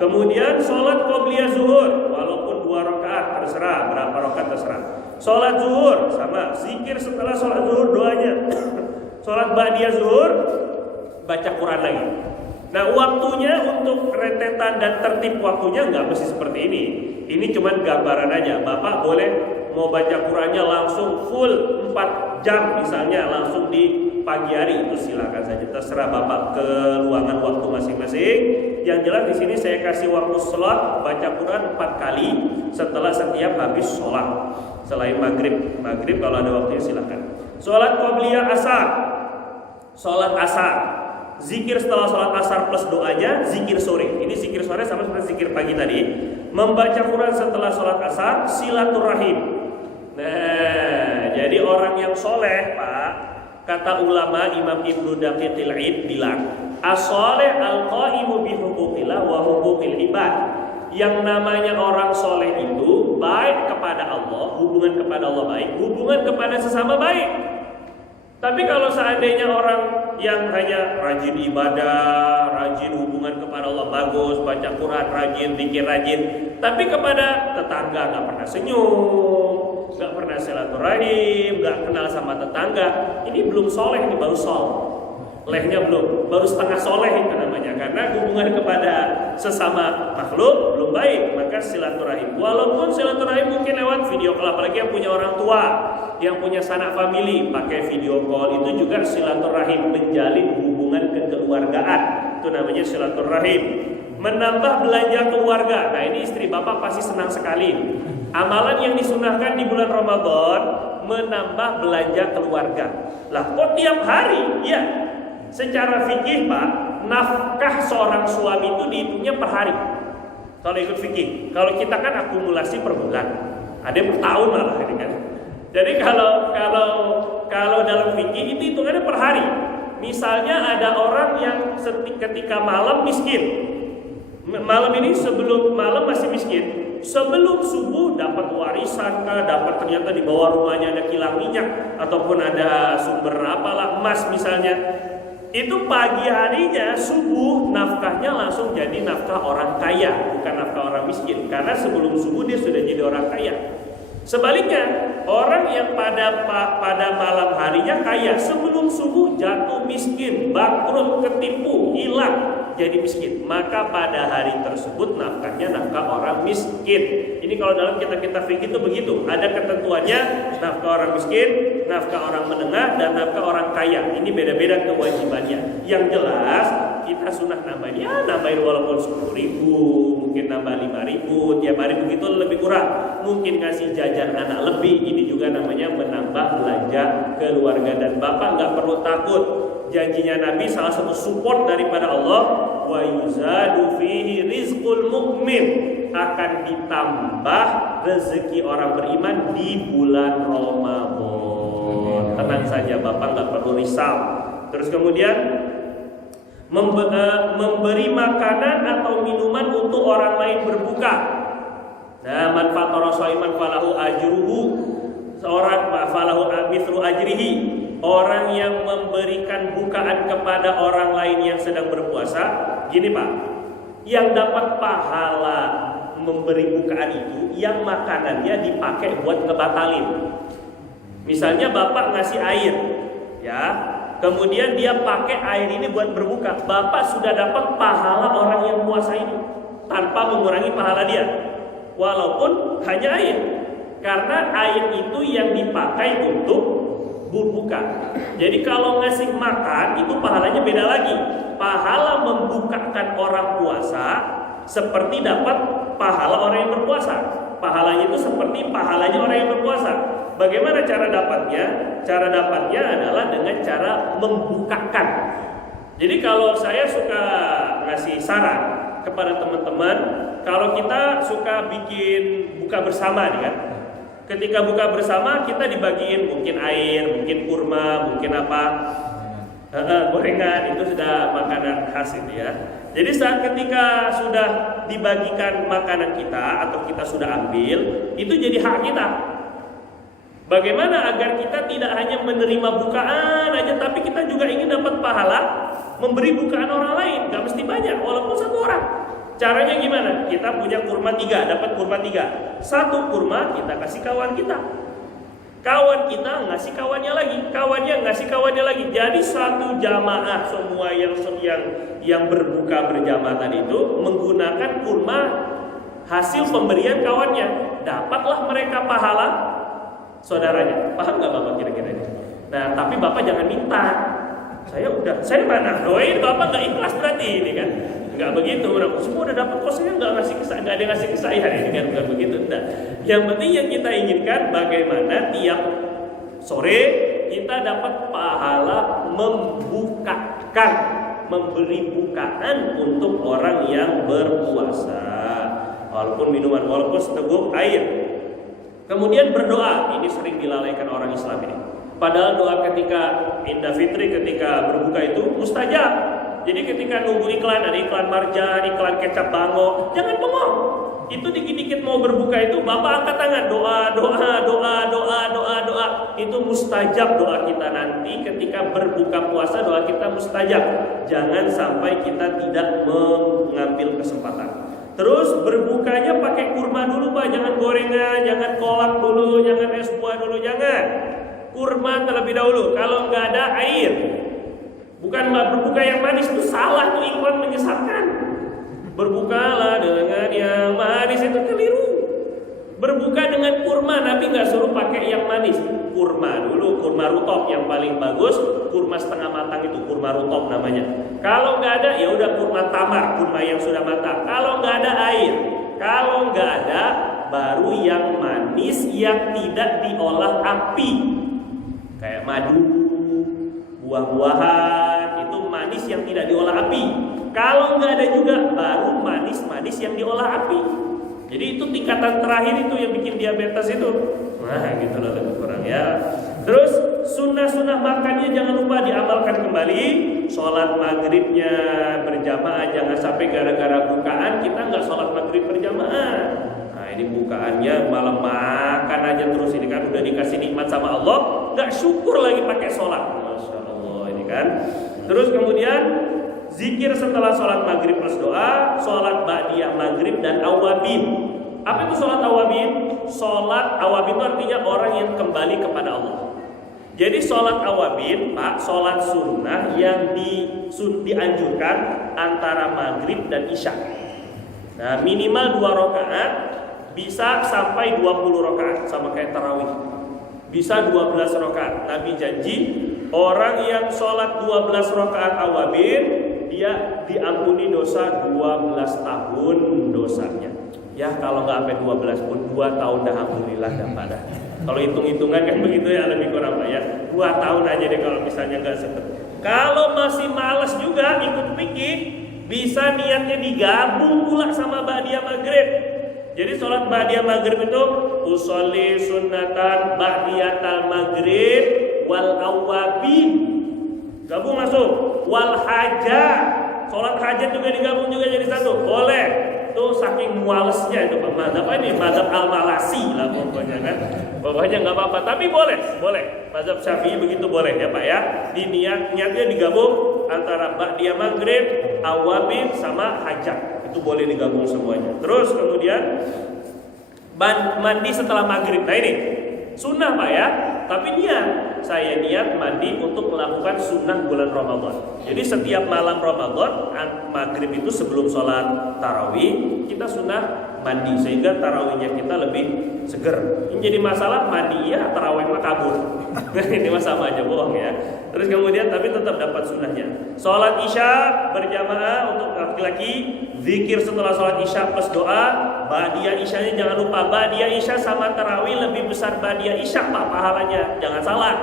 Kemudian sholat qobliyah zuhur, walaupun 2 rakaat terserah, berapa rakaat terserah. Sholat zuhur sama zikir setelah sholat zuhur doanya. Sholat ba'diyah zuhur, baca Quran lagi. Nah, waktunya untuk rentetan dan tertib waktunya nggak mesti seperti ini. Ini cuman gambaran aja. Bapak boleh mau baca Qurannya langsung full 4 jam misalnya, langsung di pagi hari, itu silakan saja, terserah Bapak ke ruangan waktu masing-masing. Yang jelas di sini saya kasih waktu sholat baca Quran 4 kali setelah setiap habis sholat. Selain maghrib kalau ada waktunya silakan. Sholat qobliyah asar, sholat asar, zikir setelah sholat asar plus doanya, zikir sore. Ini zikir sore sama seperti zikir pagi tadi. Membaca Quran setelah sholat asar, silaturahim. Nah, jadi orang yang soleh, Pak, kata ulama Imam Ibnu Daqiqil Id bilang, as-soleh al-qaimu bi huquqillah wa huquqil ibad. Yang namanya orang soleh itu baik kepada Allah, hubungan kepada Allah baik, hubungan kepada sesama baik. Tapi kalau seandainya orang yang hanya rajin ibadah, rajin hubungan kepada Allah bagus, baca Quran rajin, zikir rajin, tapi kepada tetangga nggak pernah senyum, nggak pernah silaturahim, nggak kenal sama tetangga, ini belum soleh, ini baru sol. Lehnya belum, baru setengah soleh itu namanya, karena hubungan kepada sesama makhluk belum baik. Maka silaturahim, walaupun silaturahim mungkin lewat video call, apalagi yang punya orang tua, yang punya sanak famili, pakai video call, itu juga silaturahim, menjalin hubungan kekeluargaan, itu namanya silaturahim. Menambah belanja keluarga, nah ini istri bapak pasti senang sekali. Amalan yang disunahkan di bulan Ramadan, menambah belanja keluarga. Lah kok tiap hari? Ya, secara fikih Pak, nafkah seorang suami itu dihitungnya per hari. Kalau ikut fikih, kalau kita kan akumulasi per bulan, ada yang per tahun malah ini kan. Jadi kalau dalam fikih itu hitungannya per hari. Misalnya ada orang yang ketika malam miskin, malam ini sebelum malam masih miskin, sebelum subuh dapat warisan kah, dapat ternyata di bawah rumahnya ada kilang minyak ataupun ada sumber apalah emas misalnya. Itu pagi harinya subuh nafkahnya langsung jadi nafkah orang kaya, bukan nafkah orang miskin, karena sebelum subuh dia sudah jadi orang kaya. Sebaliknya, orang yang pada malam harinya kaya, sebelum subuh jatuh miskin, bangkrut, ketipu, hilang, jadi miskin, maka pada hari tersebut nafkahnya nafkah orang miskin. Ini kalau dalam kita fikih itu begitu, ada ketentuannya, nafkah orang miskin, nafkah orang menengah, dan nafkah orang kaya. Ini beda-beda kewajibannya. Yang jelas kita sunah nambahin walaupun 10.000, mungkin nambah 5.000, tiap hari begitu lebih kurang. Mungkin ngasih jajan anak lebih, ini juga namanya menambah belanja keluarga. Dan bapak nggak perlu takut, janjinya Nabi salah satu support daripada Allah, wa yuzadu fihi rizqul mu'min, akan ditambah rezeki orang beriman di bulan Ramadan. Tenang saja, bapak nggak perlu risau. Terus kemudian memberi makanan atau minuman untuk orang lain berbuka. Nah, man fatara shaiman falahu ajruhu, seorang falahu mithlu ajrihi. Orang yang memberikan bukaan kepada orang lain yang sedang berpuasa, gini Pak, yang dapat pahala memberi bukaan itu yang makanannya dipakai buat ngebatalin. Misalnya bapak ngasih air, ya, kemudian dia pakai air ini buat berbuka, bapak sudah dapat pahala orang yang puasa ini tanpa mengurangi pahala dia, walaupun hanya air, karena air itu yang dipakai untuk berbuka. Jadi kalau ngasih makan itu pahalanya beda lagi. Pahala membukakan orang puasa seperti dapat pahala orang yang berpuasa. Pahalanya itu seperti pahalanya orang yang berpuasa. Bagaimana cara dapatnya? Cara dapatnya adalah dengan cara membukakan. Jadi kalau saya suka ngasih saran kepada teman-teman, kalau kita suka bikin buka bersama nih kan, ketika buka bersama kita dibagiin mungkin air, mungkin kurma, mungkin apa, gorengan, itu sudah makanan khas itu ya. Jadi saat ketika sudah dibagikan makanan kita atau kita sudah ambil, itu jadi hak kita. Bagaimana agar kita tidak hanya menerima bukaan aja, tapi kita juga ingin dapat pahala memberi bukaan orang lain. Gak mesti banyak, walaupun satu orang. Caranya gimana? Kita punya kurma 3, dapat kurma 3. 1 kurma kita kasih kawan kita. Kawan kita ngasih kawannya lagi, kawannya ngasih kawannya lagi. Jadi satu jamaah semua yang berbuka berjamaah tadi itu menggunakan kurma hasil pemberian kawannya. Dapatlah mereka pahala saudaranya. Paham nggak Bapak kira-kira ini? Nah, tapi Bapak jangan minta. Saya mana? Oh ini Bapak nggak ikhlas berarti ini kan? Nggak begitu. Semua udah dapat kok, saya nggak ada yang ngasih ke saya ini kan, bukan begitu. Nah, yang penting yang kita inginkan bagaimana tiap sore kita dapat pahala membukakan, memberi bukaan untuk orang yang berpuasa. Walaupun minuman, walaupun seteguk air. Kemudian berdoa, ini sering dilalaikan orang Islam ini. Padahal doa ketika Idul Fitri, ketika berbuka itu mustajab. Jadi ketika nunggu iklan, ada iklan marjan, iklan kecap bango, jangan bengong. Itu dikit-dikit mau berbuka itu, Bapak angkat tangan, doa. Itu mustajab doa kita nanti ketika berbuka puasa, doa kita mustajab. Jangan sampai kita tidak mengambil kesempatan. Terus berbukanya pakai kurma dulu Pak, jangan gorengan, jangan kolak dulu, jangan es buah dulu, jangan. Kurma terlebih dahulu. Kalau nggak ada air, bukan berbuka yang manis itu salah, tuh iklan menyesatkan. Berbukalah dengan yang manis itu keliru. Berbuka dengan kurma, Nabi nggak suruh pakai yang manis. Kurma dulu, kurma rutop yang paling bagus, kurma setengah matang itu kurma rutop namanya. Kalau nggak ada, ya udah kurma tamar, kurma yang sudah matang. Kalau nggak ada air, kalau nggak ada, baru yang manis yang tidak diolah api. Kayak madu, buah-buahan, itu manis yang tidak diolah api. Kalau nggak ada juga, baru manis-manis yang diolah api. Jadi itu tingkatan terakhir itu yang bikin diabetes itu. Nah gitu loh lebih kurang ya. Terus sunnah-sunnah makannya jangan lupa diamalkan kembali. Sholat maghribnya berjamaah, jangan sampai gara-gara bukaan kita nggak sholat maghrib berjamaah. Nah ini bukaannya malam makan aja terus, ini kan udah dikasih nikmat sama Allah, nggak syukur lagi pakai sholat. Masya Allah ini kan. Terus kemudian zikir setelah sholat maghrib plus doa, sholat ba'diyah maghrib dan awabin. Apa itu sholat awabin? Sholat awabin itu artinya orang yang kembali kepada Allah. Jadi sholat awabin, Pak, sholat sunnah yang dianjurkan antara maghrib dan isya. Nah minimal 2 rakaat, bisa sampai 20 rakaat, sama kayak tarawih. Bisa 12 rakaat. Nabi janji orang yang sholat 12 rakaat awabin, dia diampuni dosa 12 tahun dosanya. Ya kalau nggak sampai 12 pun 2 tahun dah alhamdulillah dapat. Kalau hitung-hitungan kan begitu ya, lebih kurang Pak ya. 2 tahun aja deh kalau misalnya nggak sempet. Kalau masih malas juga ikut fikih, bisa niatnya digabung pula sama ba'diyah maghrib. Jadi sholat ba'diyah maghrib itu usolli sunnatan ba'diyatal maghrib wal awabin. Gabung masuk. Wal hajah, sholat hajat juga digabung juga jadi satu. Boleh. Itu saking mualesnya itu Pak. Mazhab ini mazhab al-Malasi lah pokoknya kan. Pokoknya nggak apa-apa. Tapi boleh. Mazhab Syafi'i begitu boleh ya Pak ya. Niatnya digabung antara ba'diyah maghrib, awabin sama hajat. Itu boleh digabung semuanya. Terus kemudian mandi setelah maghrib. Nah ini sunnah Pak ya. Tapi saya niat mandi untuk melakukan sunnah bulan Ramadan. Jadi setiap malam Ramadan maghrib itu sebelum sholat tarawih kita sunnah mandi sehingga tarawihnya kita lebih seger. Yang jadi masalah mandi ya, tarawih mah kabur. Ini mah sama aja bohong ya. Terus kemudian tapi tetap dapat sunnahnya. Sholat isya berjamaah untuk laki-laki, zikir setelah sholat isya plus doa. Ba'diyah isyanya jangan lupa, ba'diyah isya sama tarawih lebih besar ba'diyah isya Pak pahalanya, jangan salah.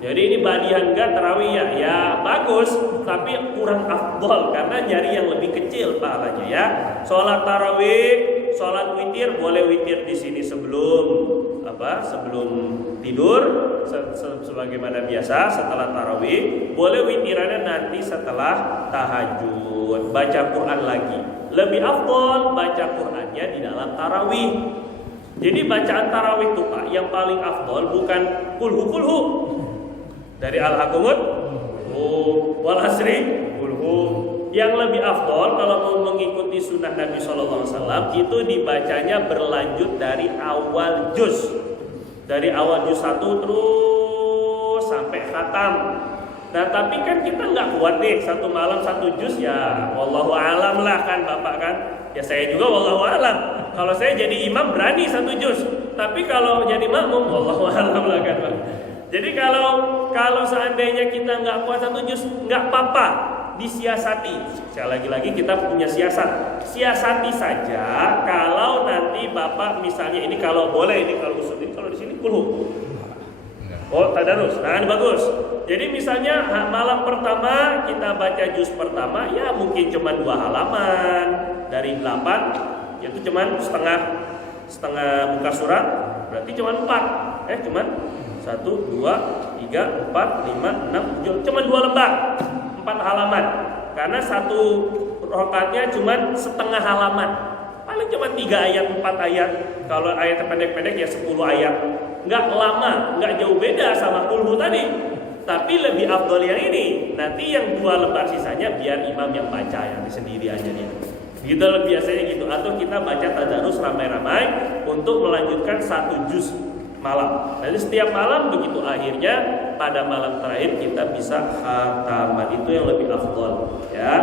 Jadi ini ba'diyah enggak tarawih ya bagus, tapi kurang afdol karena nyari yang lebih kecil pahalanya ya. Sholat tarawih, sholat witir boleh witir di sini sebelum tidur sebagaimana biasa setelah tarawih, boleh witirannya nanti setelah tahajud, baca Quran lagi. Lebih afdol baca Qurannya di dalam tarawih. Jadi bacaan tarawih itu Pak yang paling afdol bukan kulhu dari al-hakumut wal asri kulhu. Yang lebih afdol kalau mau mengikuti sunnah Nabi SAW itu dibacanya berlanjut dari awal juz. Dari awal juz 1 terus sampai khatam. Nah tapi kan kita nggak kuat nih satu malam satu juz ya, wallahu alam lah kan bapak kan. Ya saya juga wallahu alam. Kalau saya jadi imam berani satu juz, tapi kalau jadi makmum wallahu alam lah kan pak. Jadi kalau seandainya kita nggak kuat satu juz, nggak apa-apa, disiasati. Sekali lagi kita punya siasati saja. Kalau nanti bapak misalnya ini kalau boleh, ini kalau usul ini kalau di sini kulhu. Oh tadarus, nah ini bagus. Jadi misalnya malam pertama kita baca juz pertama, ya mungkin cuma 2 halaman dari 8, yaitu cuma setengah muka surat, berarti cuma 4. Cuma 1, 2, 3, 4, 5, 6, 7, cuma 2 lembar, 4 halaman. Karena satu rakaatnya cuma setengah halaman, paling cuma 3 ayat, 4 ayat. Kalau ayat pendek-pendek ya 10 ayat. Nggak lama, nggak jauh beda sama kulhu tadi. Tapi lebih afdol yang ini. Nanti yang 2 lembar sisanya biar imam yang baca, yang sendiri aja dia. Gitu biasanya gitu. Atau kita baca tadarus ramai-ramai untuk melanjutkan 1 juz malam. Jadi setiap malam begitu, akhirnya pada malam terakhir kita bisa khataman. Itu yang lebih afdol ya.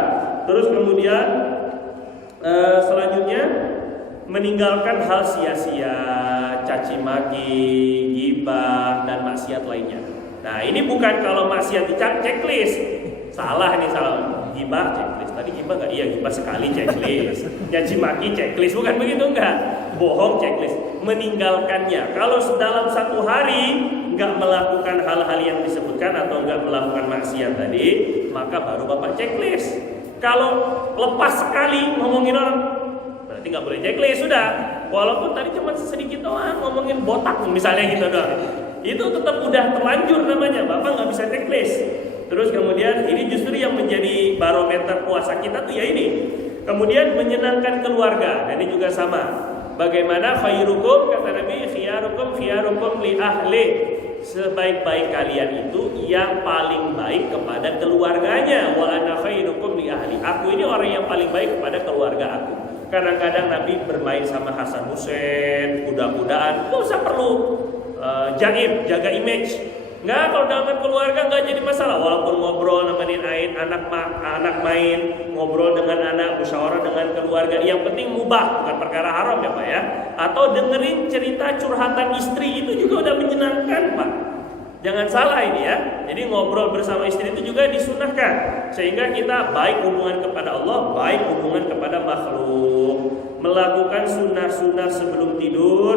Terus kemudian selanjutnya meninggalkan hal sia-sia, caci maki, gibah dan maksiat lainnya. Nah, ini bukan kalau maksiat dicak checklist. Salah nih, salah. Gibah checklist. Tadi gibah enggak? Iya, gibah sekali checklist. Caci maki checklist, bukan begitu enggak? Bohong checklist. Meninggalkannya. Kalau dalam 1 hari enggak melakukan hal-hal yang disebutkan atau enggak melakukan maksiat tadi, maka baru Bapak checklist. Kalau lepas sekali ngomongin orang, berarti nggak boleh checklist sudah. Walaupun tadi cuma sedikit doang ngomongin botak misalnya gitu doang, itu tetap udah terlanjur namanya, bapak nggak bisa checklist. Terus kemudian ini justru yang menjadi barometer puasa kita tuh ya ini. Kemudian menyenangkan keluarga, dan ini juga sama. Bagaimana khairukum, kata Nabi, khiyarukum li ahli. Sebaik-baik kalian itu yang paling baik kepada keluarganya. Wa ana khairukum li ahli. Aku ini orang yang paling baik kepada keluarga aku. Kadang-kadang Nabi bermain sama Hasan Husain, kuda-kudaan, nggak usah perlu jaim, jaga image. Nggak, kalau dengan keluarga nggak jadi masalah. Walaupun ngobrol nemenin anak main, ngobrol dengan anak, musyawarah dengan keluarga. Yang penting mubah, bukan perkara haram ya Pak ya. Atau dengerin cerita curhatan istri, itu juga udah menyenangkan Pak. Jangan salah ini ya. Jadi ngobrol bersama istri itu juga disunahkan, sehingga kita baik hubungan kepada Allah, baik hubungan kepada makhluk. Melakukan sunnah-sunnah sebelum tidur,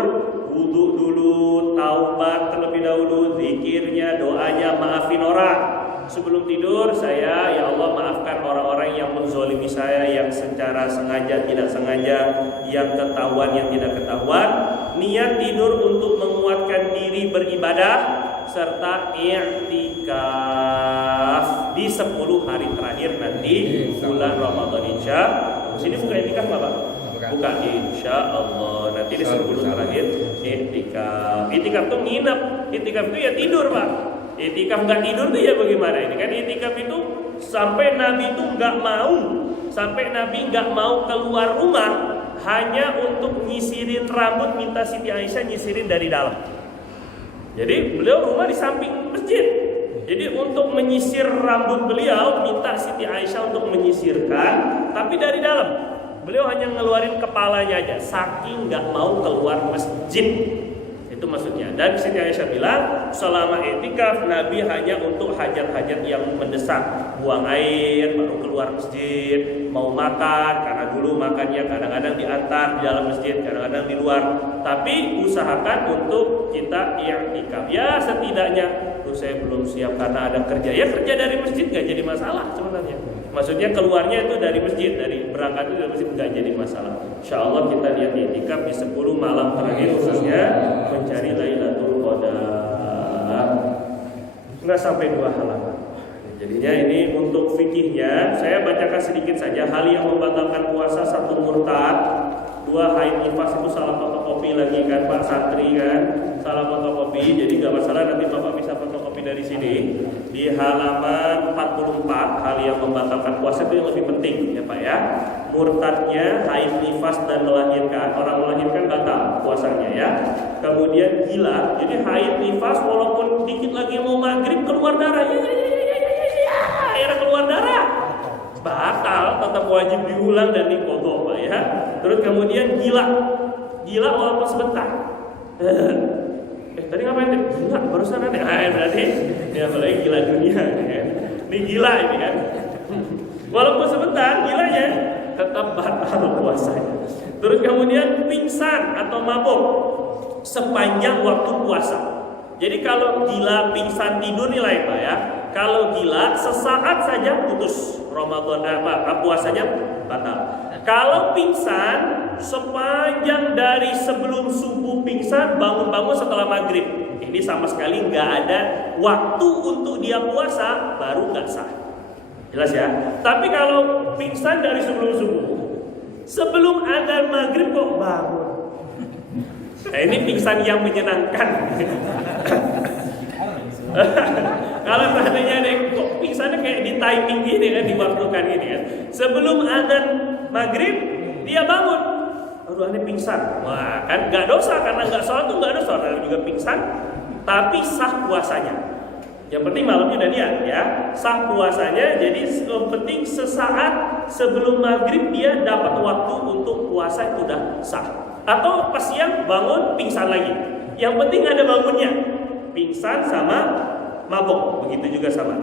wudu dulu, taubat terlebih dahulu, zikirnya, doanya, maafin orang. Sebelum tidur saya, ya Allah maafkan orang-orang yang menzolimi saya, yang secara sengaja tidak sengaja, yang ketahuan yang tidak ketahuan. Niat tidur untuk menguatkan diri beribadah serta i'tikaf di 10 hari terakhir nanti bulan Ramadan insya. Sini bukan i'tikaf Bapak? Bukan, insya Allah nanti di 10 terakhir i'tikaf. I'tikaf itu nginep, i'tikaf itu ya tidur Pak. I'tikaf nggak tidur tuh ya bagaimana ini kan? I'tikaf itu sampai Nabi itu nggak mau keluar rumah hanya untuk nyisirin rambut, minta Siti Aisyah nyisirin dari dalam. Jadi beliau rumah di samping masjid. Jadi untuk menyisir rambut beliau minta Siti Aisyah untuk menyisirkan, tapi dari dalam. Beliau hanya ngeluarin kepalanya aja, saking nggak mau keluar masjid. Itu maksudnya. Dan Siti Aisyah bilang selama i'tikaf Nabi hanya untuk hajat-hajat yang mendesak, buang air, baru keluar masjid, mau makan, karena dulu makannya kadang-kadang diantar di dalam masjid, kadang-kadang di luar. Tapi usahakan untuk kita i'tikaf. Ya setidaknya, saya belum siap karena ada kerja. Ya kerja dari masjid nggak jadi masalah sebenarnya. Maksudnya keluarnya itu dari masjid, dari berangkat itu dari masjid nggak jadi masalah. Insya Allah kita lihat i'tikaf di 10 malam terakhir khususnya mencari Lailatul Qadar. Nggak sampai 2 halaman. Jadinya ini untuk fikihnya saya bacakan sedikit saja. Hal yang membatalkan puasa: 1 murtad, 2 2 haid nifas itu salah fotokopi lagi kan Pak Santri kan, salah fotokopi, jadi nggak masalah, nanti Bapak bisa fotokopi dari sini. Di halaman 44, hal yang membatalkan puasa itu yang lebih penting ya Pak ya. Murtadnya haid nifas dan melahirkan, orang melahirkan batal puasanya ya. Kemudian gila, jadi haid nifas walaupun dikit lagi mau maghrib keluar darah, akhirnya keluar darah, batal, tetap wajib diulang dan diqodho Pak ya. Terus kemudian gila walaupun sebentar. Tadi ngapain tadi? Gila, barusan ada. Berarti ya apalagi gila dunia ya. Ini gila ini kan. Walaupun sebentar, gilanya tetap batal puasanya. Terus kemudian pingsan atau mabuk sepanjang waktu puasa. Jadi kalau gila pingsan tidur nilai Pak ya. Kalau gila sesaat saja putus Ramadan puasanya batal. Kalau pingsan sepanjang dari sebelum subuh pingsan bangun-bangun setelah maghrib, ini sama sekali nggak ada waktu untuk dia puasa, baru nggak sah. Jelas ya. Tapi kalau pingsan dari sebelum subuh, sebelum adzan maghrib kok bangun. Nah ini pingsan yang menyenangkan. Kalau seandainya ada kok pingsannya kayak di timing gini kan, diwaktukan gini kan. Sebelum adzan maghrib dia bangun, aduh aneh pingsan. Wah kan nggak dosa, karena nggak sholat tuh nggak dosa, karena juga pingsan, tapi sah puasanya. Yang penting malamnya udah niat ya, sah puasanya. Jadi yang penting sesaat sebelum maghrib dia dapat waktu untuk puasa itu udah sah. Atau pas siang bangun pingsan lagi, yang penting ada bangunnya. Pingsan sama mabok, begitu juga sama.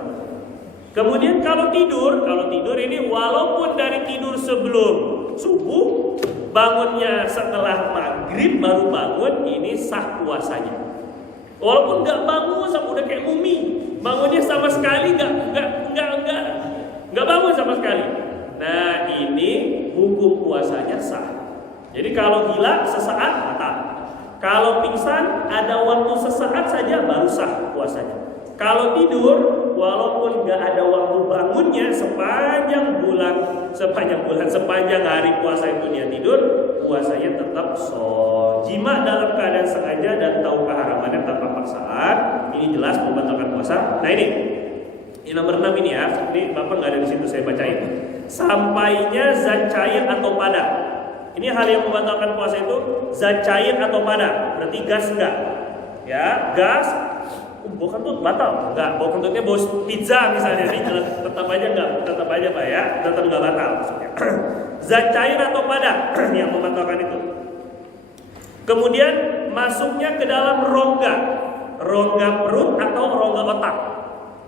Kemudian kalau tidur ini walaupun dari tidur sebelum subuh, bangunnya setelah maghrib baru bangun, ini sah puasanya. Walaupun nggak bangun sampai udah kayak mumi, bangunnya sama sekali nggak bangun sama sekali. Nah ini hukum puasanya sah. Jadi kalau gila sesaat batal. Kalau pingsan ada waktu sesaat saja baru sah puasanya. Kalau tidur walaupun nggak ada waktu bangunnya sepanjang hari puasa itu dia tidur, puasanya tetap sah. Jima dalam keadaan sengaja dan tahu keharamannya tanpa paksaan, ini jelas membatalkan puasa. Nah ini nomor 6 ini ya. Ini Bapak nggak ada di situ, saya bacain. Sampainya zat cair atau padat. Ini hal yang membatalkan puasa itu zat cair atau padat. Berarti gas enggak? Ya, gas. Bau kentut batal? Enggak. Bau kentutnya bau pizza misalnya, ini tetap aja Pak ya, tetap enggak batal. Zat cair atau padat yang membatalkan itu. Kemudian masuknya ke dalam rongga perut atau rongga otak.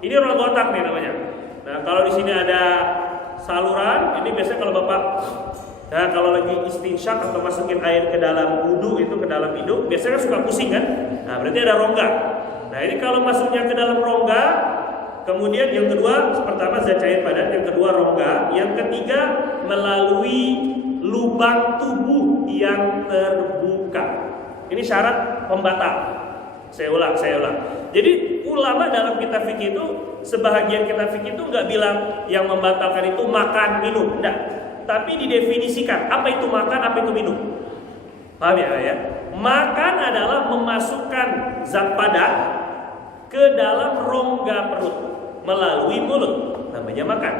Ini rongga otak nih namanya. Nah, kalau di sini ada saluran, ini biasanya kalau Bapak kalau lagi istinsyak atau masukin air ke dalam wudhu itu ke dalam hidung, biasanya suka pusing kan? Nah berarti ada rongga. Nah ini kalau masuknya ke dalam rongga, kemudian yang kedua pertama zat cair padat, yang kedua rongga, yang ketiga melalui lubang tubuh yang terbuka. Ini syarat pembatal. Saya ulang. Jadi ulama dalam kitab fikih itu, sebahagian kitab fikih itu nggak bilang yang membatalkan itu makan minum, enggak. Tapi didefinisikan apa itu makan, apa itu minum. Paham ya? Makan adalah memasukkan zat padat ke dalam rongga perut melalui mulut, namanya makan.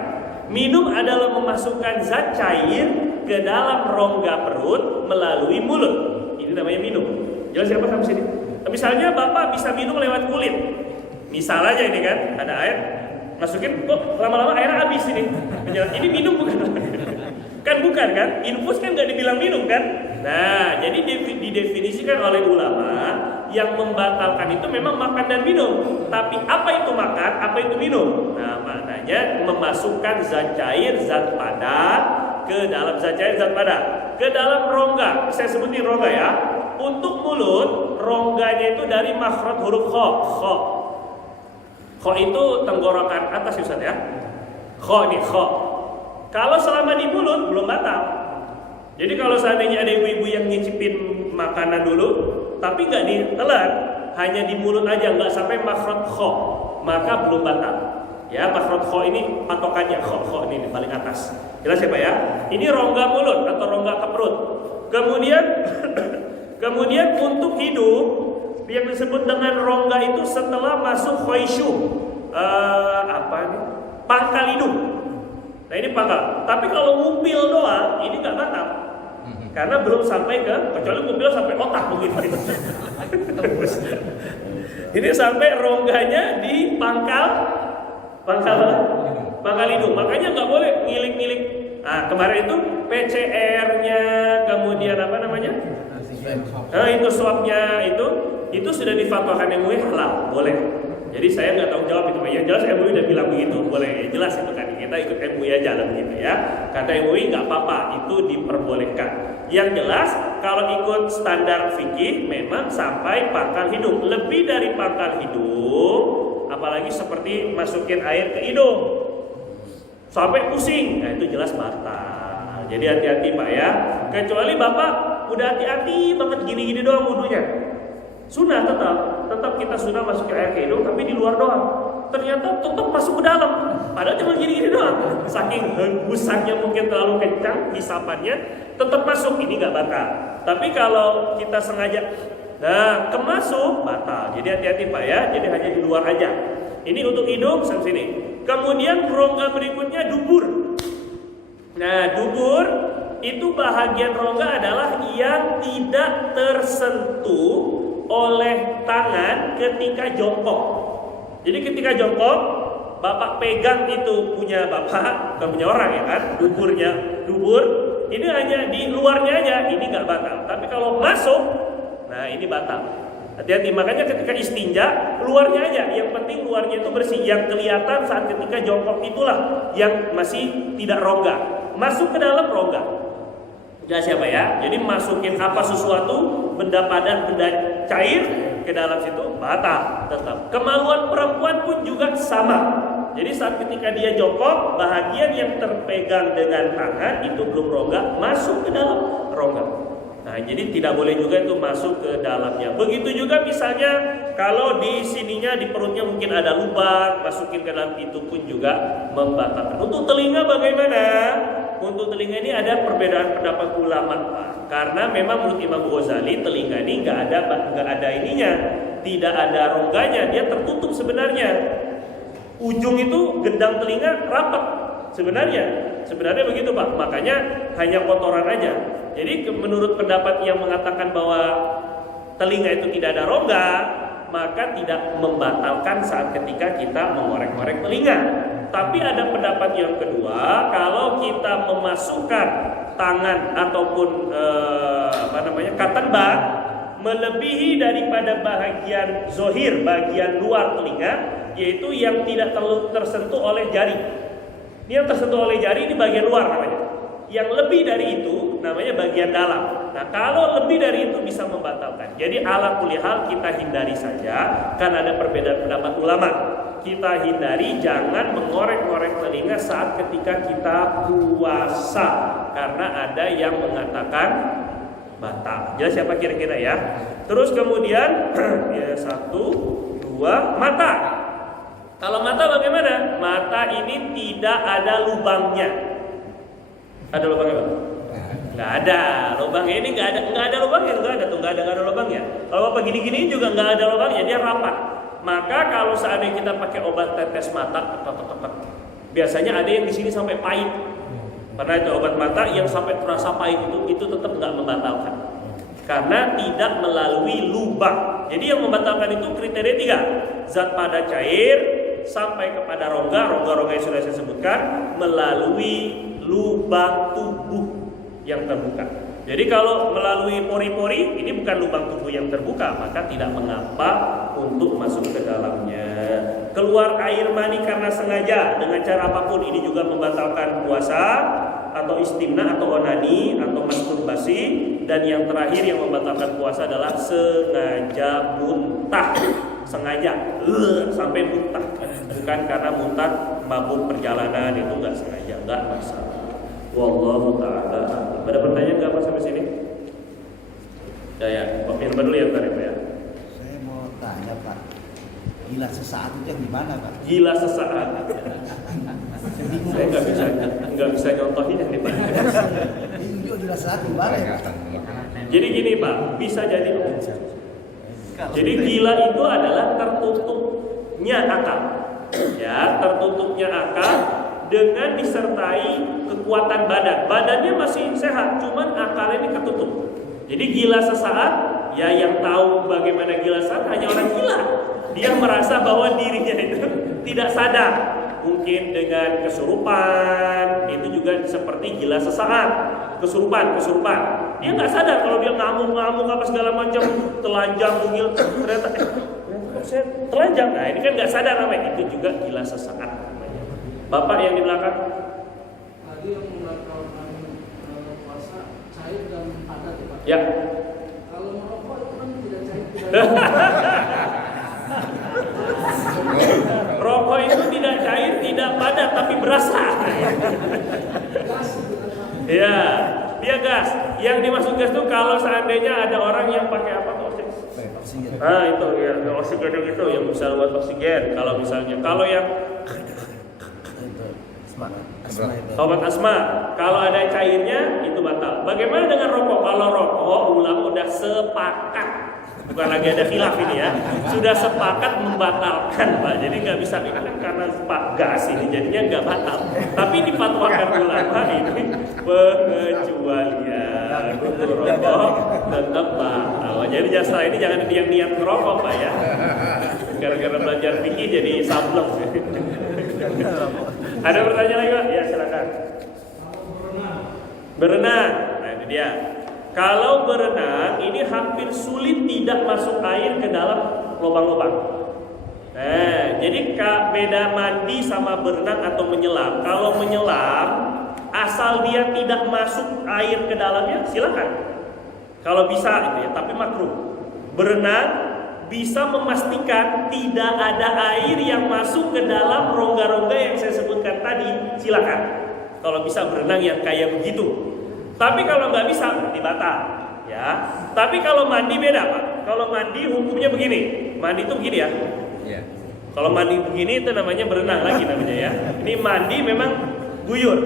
Minum adalah memasukkan zat cair ke dalam rongga perut melalui mulut, ini namanya minum. Jelas siapa sampai sini? Misalnya Bapak bisa minum lewat kulit. Misal aja ini kan, ada air, masukin kok lama-lama airnya habis ini. Ini minum bukan? Kan bukan kan? Infus kan nggak dibilang minum kan? Nah, jadi didefinisikan oleh ulama yang membatalkan itu memang makan dan minum. Tapi apa itu makan, apa itu minum? Nah, maknanya memasukkan zat cair, zat padat ke dalam ke dalam rongga. Saya sebutin rongga ya. Untuk mulut, rongganya itu dari makhraj huruf kha. Kha itu tenggorokan atas Ustaz ya. Kha nih, kha. Kalau selama di mulut belum batal. Jadi kalau seandainya ada ibu-ibu yang nyicipin makanan dulu, tapi nggak ditelan, hanya di mulut aja, nggak sampai makhraj kha, maka belum batal. Ya, makhraj kha ini patokannya kha ini paling atas. Jelas ya Pak ya? Ini rongga mulut atau rongga ke perut. Kemudian kemudian untuk hidung yang disebut dengan rongga itu setelah masuk khaysyum, pangkal hidung. Nah ini pangkal. Tapi kalau ngupil doang ini nggak batal. Karena belum sampai kecuali ngupil sampai otak mungkin. Ini sampai rongganya di pangkal hidung. Makanya nggak boleh ngilik-ngilik. Nah kemarin itu PCR-nya, kemudian apa namanya? Itu swabnya itu sudah difatwakan MUI halal, boleh. Jadi saya nggak tahu jawab itu, yang jelas MUI udah bilang begitu, boleh. Jelas itu kan, kita ikut MUI aja lah begitu ya. Kata MUI nggak apa-apa, itu diperbolehkan. Yang jelas kalau ikut standar fikih memang sampai pangkal hidung. Lebih dari pangkal hidung, apalagi seperti masukin air ke hidung sampai pusing, nah itu jelas batal. Jadi hati-hati Pak ya. Kecuali Bapak udah hati-hati banget gini-gini doang wudunya. Sunnah tetap kita sunnah masukin air ke hidung tapi di luar doang. Ternyata tetap masuk ke dalam. Padahal cuma gini-gini doang. Saking hembusannya mungkin terlalu kencang hisapannya tetap masuk, ini nggak batal. Tapi kalau kita sengaja kemasuk batal. Jadi hati-hati Pak ya. Jadi hanya di luar aja. Ini untuk hidung sampai sini. Kemudian rongga berikutnya dubur. Nah, dubur itu bahagian rongga adalah yang tidak tersentuh oleh tangan ketika jongkok. Jadi ketika jongkok, Bapak pegang itu punya Bapak, bukan punya orang ya kan, dubur ini hanya di luarnya aja, ini nggak batal. Tapi kalau masuk, nah ini batal. Hati-hati, makanya ketika istinja luarnya aja, yang penting luarnya itu bersih. Yang kelihatan saat ketika jongkok itulah yang masih tidak rongga. Masuk ke dalam rongga. Jelas siapa ya? Jadi masukin apa sesuatu, benda padat, benda cair ke dalam situ batal tetap. Kemaluan perempuan pun juga sama. Jadi saat ketika dia jongkok, bahagian yang terpegang dengan tangan itu belum rongga, masuk ke dalam rongga. Nah, jadi tidak boleh juga itu masuk ke dalamnya. Begitu juga misalnya kalau di sininya di perutnya mungkin ada lubang, masukin ke dalam itu pun juga membatalkan. Untuk telinga bagaimana? Untuk telinga ini ada perbedaan pendapat ulama, Pak. Karena memang menurut Imam Ghazali telinga ini nggak ada ininya, tidak ada rongganya, dia tertutup sebenarnya. Ujung itu gendang telinga rapat sebenarnya begitu Pak. Makanya hanya kotoran aja. Jadi menurut pendapat yang mengatakan bahwa telinga itu tidak ada rongga, maka tidak membatalkan saat ketika kita mengorek-ngorek telinga. Tapi ada pendapat yang kedua, kalau kita memasukkan tangan ataupun cotton bud melebihi daripada bagian zohir, bagian luar telinga, yaitu yang tidak tersentuh oleh jari. Ini yang tersentuh oleh jari ini bagian luar namanya. Yang lebih dari itu namanya bagian dalam. Nah kalau lebih dari itu bisa membatalkan. Jadi ala kulli hal kita hindari saja, kan ada perbedaan pendapat ulama. Kita hindari jangan mengorek-ngorek telinga saat ketika kita puasa, karena ada yang mengatakan batal. Jelas siapa kira-kira ya? Terus kemudian ya, 1, 2, mata. Kalau mata bagaimana? Mata ini tidak ada lubangnya. Ada lubangnya Pak? Nggak ada. Lubangnya ini nggak ada lubangnya, nggak ada lubangnya. Kalau Bapak gini-gini juga nggak ada lubangnya, dia rapat. Maka kalau seandainya kita pakai obat tetes mata, biasanya ada yang di sini sampai pahit. Karena itu obat mata yang sampai terasa pahit itu tetap nggak membatalkan. Karena tidak melalui lubang. Jadi yang membatalkan itu kriteria 3. Zat pada cair sampai kepada rongga yang sudah saya sebutkan, melalui lubang tubuh yang terbuka. Jadi kalau melalui pori-pori, ini bukan lubang tubuh yang terbuka, maka tidak mengapa untuk masuk ke dalamnya. Keluar air mani karena sengaja dengan cara apapun, ini juga membatalkan puasa, atau istimna, atau onani, atau masturbasi. Dan yang terakhir yang membatalkan puasa adalah sengaja muntah. Sengaja sampai muntah, bukan karena muntah mabuk perjalanan, itu nggak sengaja, nggak masalah. Wallahu ta'ala. Ada pertanyaan nggak Pak sampai sini? Ya, Pak Mirba dulu ya, Pak ya. Saya mau tanya Pak, gila sesaat itu yang gimana Pak? Gila sesaat. Saya nggak bisa nyontohin nih Pak. gila sesaat gimana ya? Jadi gini Pak, bisa jadi. Jadi gila itu adalah tertutupnya akal. Ya, tertutupnya akal dengan disertai kekuatan badan. Badannya masih sehat, cuman akalnya ini ketutup. Jadi gila sesaat, ya yang tahu bagaimana gila sesaat hanya orang gila. Dia merasa bahwa dirinya itu tidak sadar. Mungkin dengan kesurupan, itu juga seperti gila sesaat. Kesurupan. Dia nggak sadar kalau dia ngamuk apa segala macam, telanjang, bugil, ternyata saya telanjang. Nah ini kan nggak sadar namanya. Itu juga gila sesaat namanya. Bapak yang di belakang. Tadi yang melakukan puasa cair dan padat ya Pak. Ya. Kalau merokok itu kan tidak cair, tidak. Rokok itu tidak cair, tidak padat, tapi berasa. Gas gitu kan Pak. Ya, dia gas. Yang dimaksud gas itu kalau seandainya ada orang yang pakai apa tuh? Oksigen. Nah itu ya, oksigen itu yang bisa buat oksigen. Kalau misalnya, kalau yang Asma itu. obat asma, kalau ada cairnya itu batal. Bagaimana dengan rokok? Kalau rokok, ulama udah sepakat, bukan lagi ada khilaf ini ya, sudah sepakat membatalkan Pak. Jadi nggak bisa ini kan karena gas ini jadinya nggak batal. Tapi difatwakan ulama ini pengecualian untuk rokok tetap batal. Jadi jasa ini jangan niat ngerokok Pak ya. Gara-gara belajar fikih jadi sableng. Ada pertanyaan lagi Pak? Ya silakan. Berenang. Nah ini dia. Kalau berenang ini hampir sulit tidak masuk air ke dalam lubang-lubang. Nah, jadi beda mandi sama berenang atau menyelam. Kalau menyelam, asal dia tidak masuk air ke dalamnya, silakan. Kalau bisa itu ya, tapi makruh. Berenang bisa memastikan tidak ada air yang masuk ke dalam rongga-rongga yang saya sebutkan tadi, silakan. Kalau bisa berenang yang kayak begitu. Tapi kalau nggak bisa, berarti batal. Ya. Tapi kalau mandi beda Pak. Kalau mandi hukumnya begini. Mandi itu begini ya. Iya. Kalau mandi begini itu namanya berenang lagi namanya ya. Ini mandi memang guyur.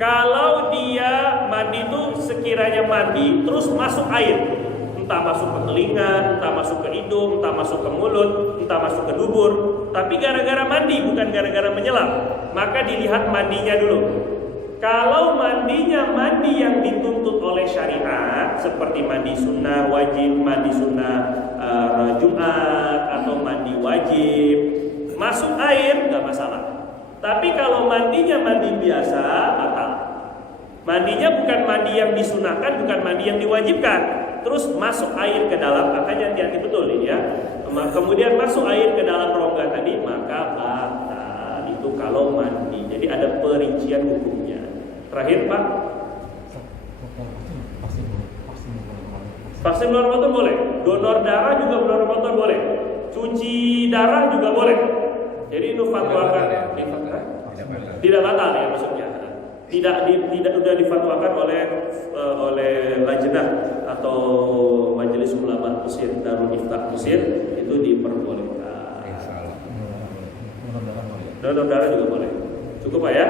Kalau dia mandi itu sekiranya mandi terus masuk air, entah masuk ke telinga, entah masuk ke hidung, entah masuk ke mulut, entah masuk ke dubur, tapi gara-gara mandi bukan gara-gara menyelam, maka dilihat mandinya dulu. Kalau mandinya mandi yang dituntut oleh syariat, seperti mandi sunnah wajib, mandi sunnah Jumat, atau mandi wajib, masuk air nggak masalah. Tapi kalau mandinya mandi biasa, batal. Mandinya bukan mandi yang disunahkan, bukan mandi yang diwajibkan. Terus masuk air ke dalam, makanya hati-hati betul nih ya. Kemudian masuk air ke dalam rongga tadi, maka batal. Itu kalau mandi. Jadi ada perincian hukumnya. Terakhir Pak, vaksin melawan kotor boleh, donor darah juga melawan kotor boleh, cuci darah juga boleh. Jadi itu fatwakan tidak batal ya maksudnya. Tidak sudah difatwakan oleh lajnah atau majelis ulama Mesir, Darul Iftah Mesir, itu diperbolehkan. Donor darah juga boleh. Cukup Pak ya?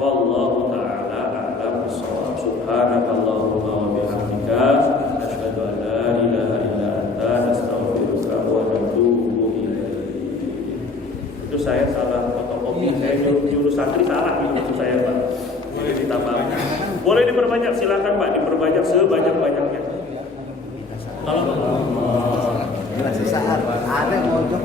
Wallahu ta'ala a'lam bissawab. Subhanakallahumma wa bihamdika asyhadu an la ilaha illa anta astaghfiruka wa atubu ilaik. Itu saya salah fotokopi, saya nyuruh santri salah itu saya Pak. Boleh ditambah. Boleh diperbanyak, silakan Pak, diperbanyak sebanyak-banyaknya. Kalau Gila sesaat ada mojok